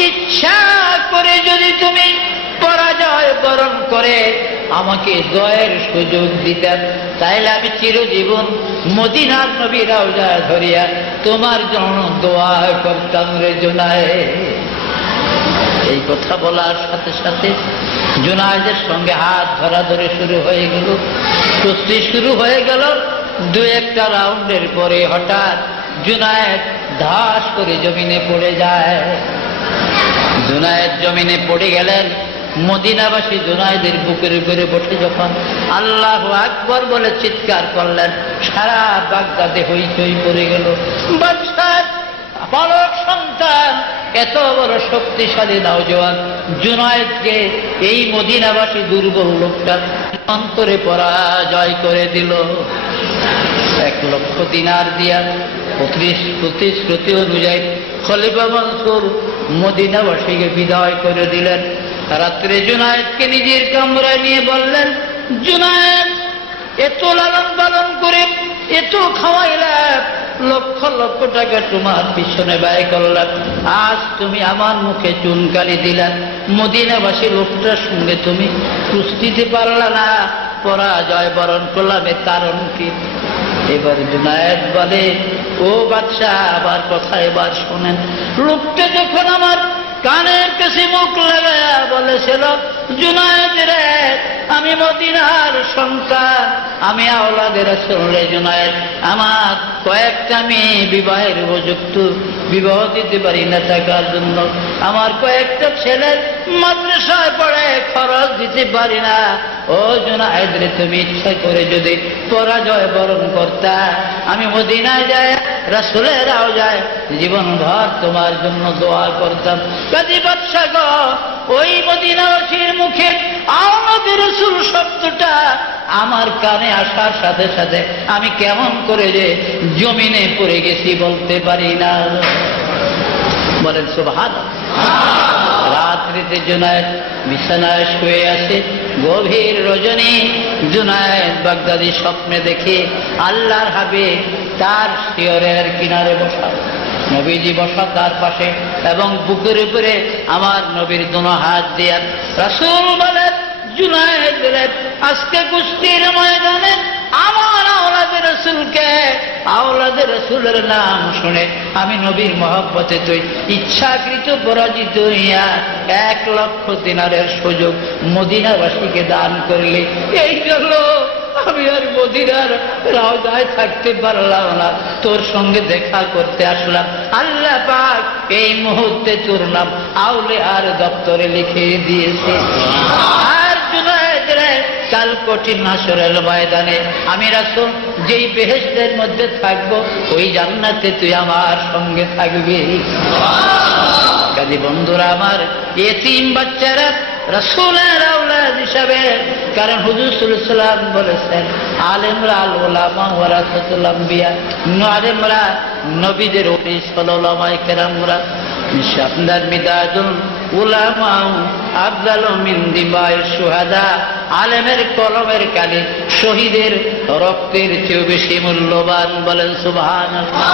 ইচ্ছা করে যদি তুমি পরাজয় বরণ করে আমাকে দয়ের সুযোগ দিতেন, তাইলে আমি চিরজীবন মদিনার নবীর রওজা ধরিয়া তোমার জন্য দোয়া করতাম রে জুনায়েদ। এই কথা বলার সাথে সাথে জুনায়েদের সঙ্গে হাত ধরাধরি শুরু হয়ে গেল, কুস্তি শুরু হয়ে গেল। দু একটা রাউন্ডের পরে হঠাৎ জুনায়েদ ধাস করে জমিনে পড়ে যায়। জুনায়েদ জমিনে পড়ে গেলেন। মদিনাবাসী জুনায়েদের বুকের উপরে বসে যখন আল্লাহু আকবার বলে চিৎকার করলেন, সারা বাগদাদে হইচই পড়ে গেল। বাদশার বালক সন্তান, এত বড় শক্তিশালী নওজোয়ান জুনায়েদকে এই মদিনাবাসী দুর্বল লোকটা অন্তরে পরাজয় করে দিল। 1 লক্ষ দিনার দিয়া প্রতিশ্রুতি অনুযায়ী খলিফা মনসুর মদিনাবাসীকে বিদায় করে দিলেন। রাত্রে জুনায়েদকে নিজের কামরায় নিয়ে বললেন, জুনায়েদ, এত লালন পালন করে এত খাওয়াইলাম, লক্ষ লক্ষ টাকা তোমার পিছনে ব্যয় করলাম, আজ তুমি আমার মুখে চুনকালি দিলাম, মদিনাবাসী লোকটার সঙ্গে তুমি কুস্তিতে পারলা না, পরাজয় বরণ করলাম, এর কারণ কি? এবার জুনায়েদ বলে, ও বাদশাহ, আবার কথা এবার শোনেন। লোকটা যখন আমার কানের কাছে মুখ লাগায়া বলেছিল, জুনায়েদ রে, আমি মদিনার সন্তান, আমি আওলাদে রাসূল রে জুনায়েদ, আমার কয়েকটা মেয়ে বিবাহের উপযুক্ত, বিবাহ দিতে পারি না টাকার জন্য, আমার কয়েকটা ছেলের মাদ্রাসায় পড়ে, খরচ দিতে পারি না। ও জুনায়েদ রে, তুমি ইচ্ছা করে যদি পরাজয় বরণ করতা, আমি মদিনায় যায় রাসূলের রওজায় জীবনভর তোমার জন্য দোয়া করতাম। কাজী বাদশা গো, ওই মদিনাবাসীর মুখে আওলাদে রাসূল শব্দটা আমার কানে আসার সাথে সাথে আমি কেমন করে যে জমিনে পড়ে গেছি বলতে পারি না। বলেন সুবহানাল্লাহ। রাত্রিতে জুনায়েদ বিছানায় শুয়ে আছে। গভীর রজনী জুনায়েদ বাগদাদি স্বপ্নে দেখে আল্লাহর হাবিব তার শিয়রের কিনারে বসা, নবীজি বসা তার পাশে, এবং বুকের উপরে আমার নবীর দোনো হাত দিয়ে। রাসূল বলেন, জুনায়েদ রে, আজকে কুস্তির ময়দানে আমার আওলাদে রাসূলকে, আওলাদে রাসূলের নাম শুনে আমি নবীর মহব্বতে তুই ইচ্ছাকৃত পরাজিত হইয়া 1 লক্ষ দিনারের সুযোগ মদিনাবাসীকে দান করলি। এই জন্য আমি আর মদিনার রওজায় থাকতে পারলাম না, তোর সঙ্গে দেখা করতে আসলাম। আল্লাহ পাক এই মুহূর্তে তোর নাম আউলিয়ার দপ্তরে লিখে দিয়েছে। আর জুনায়েদ রে, কাল কঠিন হাসরের ময়দানে আমি রাসূল যেই বেহেশতের মধ্যে থাকবো, ওই জান্নাতে তুই আমার সঙ্গে থাকবি। কাজী বন্ধুরা আমার, এতিম বাচ্চারা রাসূলের আওলাদ হিসাবে, কারণ হুজুর সাল্লাল্লাহু আলাইহি ওয়াসাল্লাম বলেছেন, আলেমরা আল উলামা ওয়ারাসাতুল আম্বিয়া, আলেমরা নবীদের ওয়ারিস হলো উলামায়ে কেরামরা। আপনার মিদাদুল উলামা আফদালু মিন দিমাইশ শুহাদা, আলেমের কলমের কালি শহীদের রক্তের চেয়ে বেশি মূল্যবান। বলেন সুবহানাল্লাহ।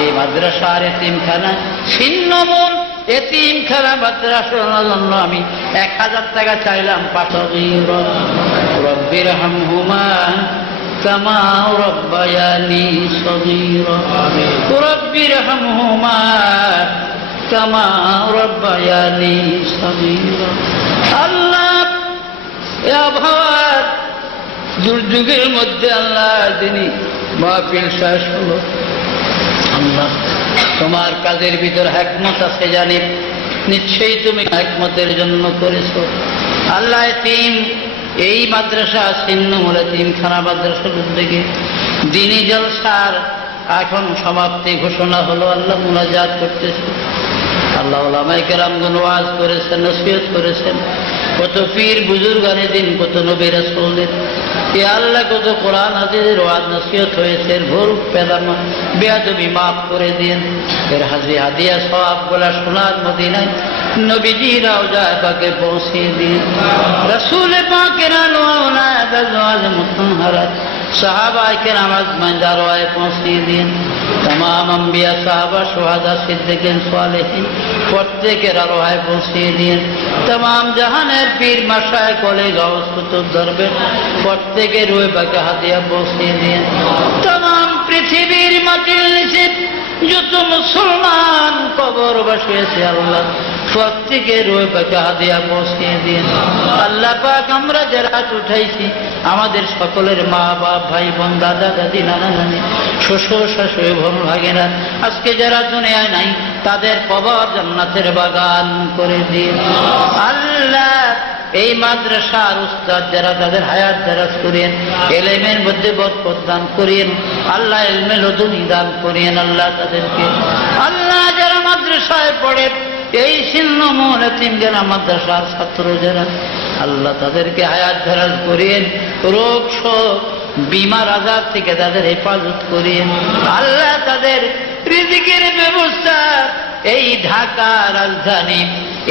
এই মাদ্রাসার এতিমখানা ছিন্নমূল এতিমখানা মাদ্রাসার জন্য আমি 1000 টাকা চাইলাম। রব্বির হামহুমা কামা রব্বায়ানি সগীরা, রব্বির হামহুমা কামা রব্বায়ানি সগীরা। আল্লাহ, এ আবহাওয়ার দুর্যোগের মধ্যে আল্লাহ যিনি মাহফিল শেষ হলো, আল্লাহ তোমার কাজের ভিতর হিকমত আছে জানি, নিশ্চয়ই তুমি হিকমতের জন্য করেছো। আল্লাহ, এতিম এই মাদ্রাসা ছিন্নমূল এতিমখানা মাদ্রাসার উদ্যোগে দ্বীনি জলসার এখন সমাপ্তি ঘোষণা হলো। আল্লাহ মুনাজাত করতেছে। আল্লাহ উলামায়ে কেরামগণ ওয়াজ করেছেন, নসিহত করেছেন, কত পীর বুজুর্গানে দিন, কত নবী রাসূলের, এ আল্লাহ কত কোরআন হাদিসের ওয়াজ নসিহত হয়েছে। ভুল পেদামা বেয়াদবি মাফ করে দিন। এর হাজি হাদিয়া সওয়াবগুলা সোনার মদিনায় নবীজি রওজায় পাকে পৌঁছে দিন। রাসূল পাকের আলো আওলাদ আজওয়াজ মুতাহহারাত साहबा किराम अजमैन दारवाए पहुँची दिन तमाम अम्बिया साहबा शुहादा सिद्दीकीन सालेहीन प्रत्येकेर आरोहाय पहुँचे दिन तमाम जहानेर पीर माशाएख ओले गाउस कुतुब दरवेश प्रत्येकेर रूहे पाके हादिया पहुँचे दिन तमाम पृथिवीर माटिर निचे যত মুসলমান কবর বসিয়েছে আল্লাহ প্রত্যেকের রূহে পাকে হাদিয়া পৌঁছে দিন। আল্লাহ পাক আমরা যারা উঠাইছি আমাদের সকলের মা বাপ ভাই বোন দাদা দাদি নানা নানি শ্বশুর শাশুড়ি বোন ভাগেরা আজকে যারা দুনিয়ায় নাই তাদের কবর জান্নাতের বাগান করে দিন। আল্লাহ এই মাদ্রাসার উস্তাদ যারা তাদের হায়াত দারাজ করিয়েন, ইলমের মধ্যে বরকত দান করিয়েন আল্লাহ, ইলমে লদুনি দান করিয়েন আল্লাহ তাদেরকে। আল্লাহ যারা মাদ্রাসায় পড়ে এই ছিন্নমূল এতিম যারা মাদ্রাসার ছাত্র যারা আল্লাহ তাদেরকে হায়াত দারাজ করিয়েন, রোগ শোক বিমার আজাব থেকে তাদের হেফাজত করিয়েন আল্লাহ। তাদের রিজিকের ব্যবস্থা এই ঢাকা রাজধানী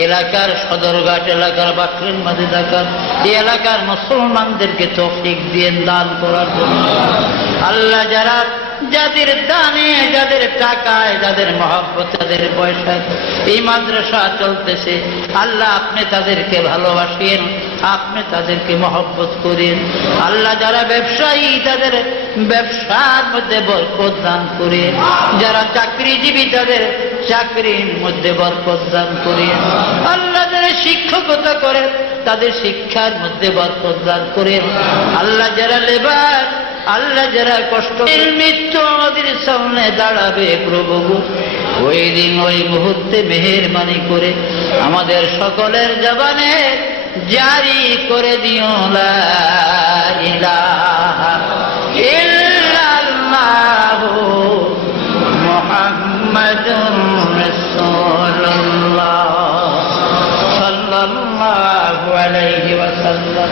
এলাকার সদরঘাট এলাকার বাকরের মাঝে ঢাকার এই এলাকার মুসলমানদেরকে তৌফিক দিয়ে দান করার জন্য আল্লাহ যারা যাদের দানে যাদের টাকায় যাদের মহব্বত যাদের পয়সায় এই মাদ্রাসা চলতেছে আল্লাহ আপনি তাদেরকে ভালোবাসেন, আপনি তাদেরকে মহব্বত করেন আল্লাহ। যারা ব্যবসায়ী তাদের ব্যবসার মধ্যে বরকত দান করেন, যারা চাকরিজীবী তাদের চাকরির মধ্যে বরকত দান করেন আল্লাহ। যারা শিক্ষকতা করে তাদের শিক্ষার মধ্যে বরকত দান করেন আল্লাহ। যারা লেবার আল্লাহ যারা কষ্ট মৃত্যু আমাদের সামনে দাঁড়াবে প্রভু ওই দিন ওই মুহূর্তে মেহেরবানি করে আমাদের সকলের জবানে জারি করে দিও লা ইলাহা ইল্লাল্লাহু মুহাম্মাদুর রাসূলুল্লাহ সাল্লাল্লাহু আলাইহি ওয়াসাল্লাম।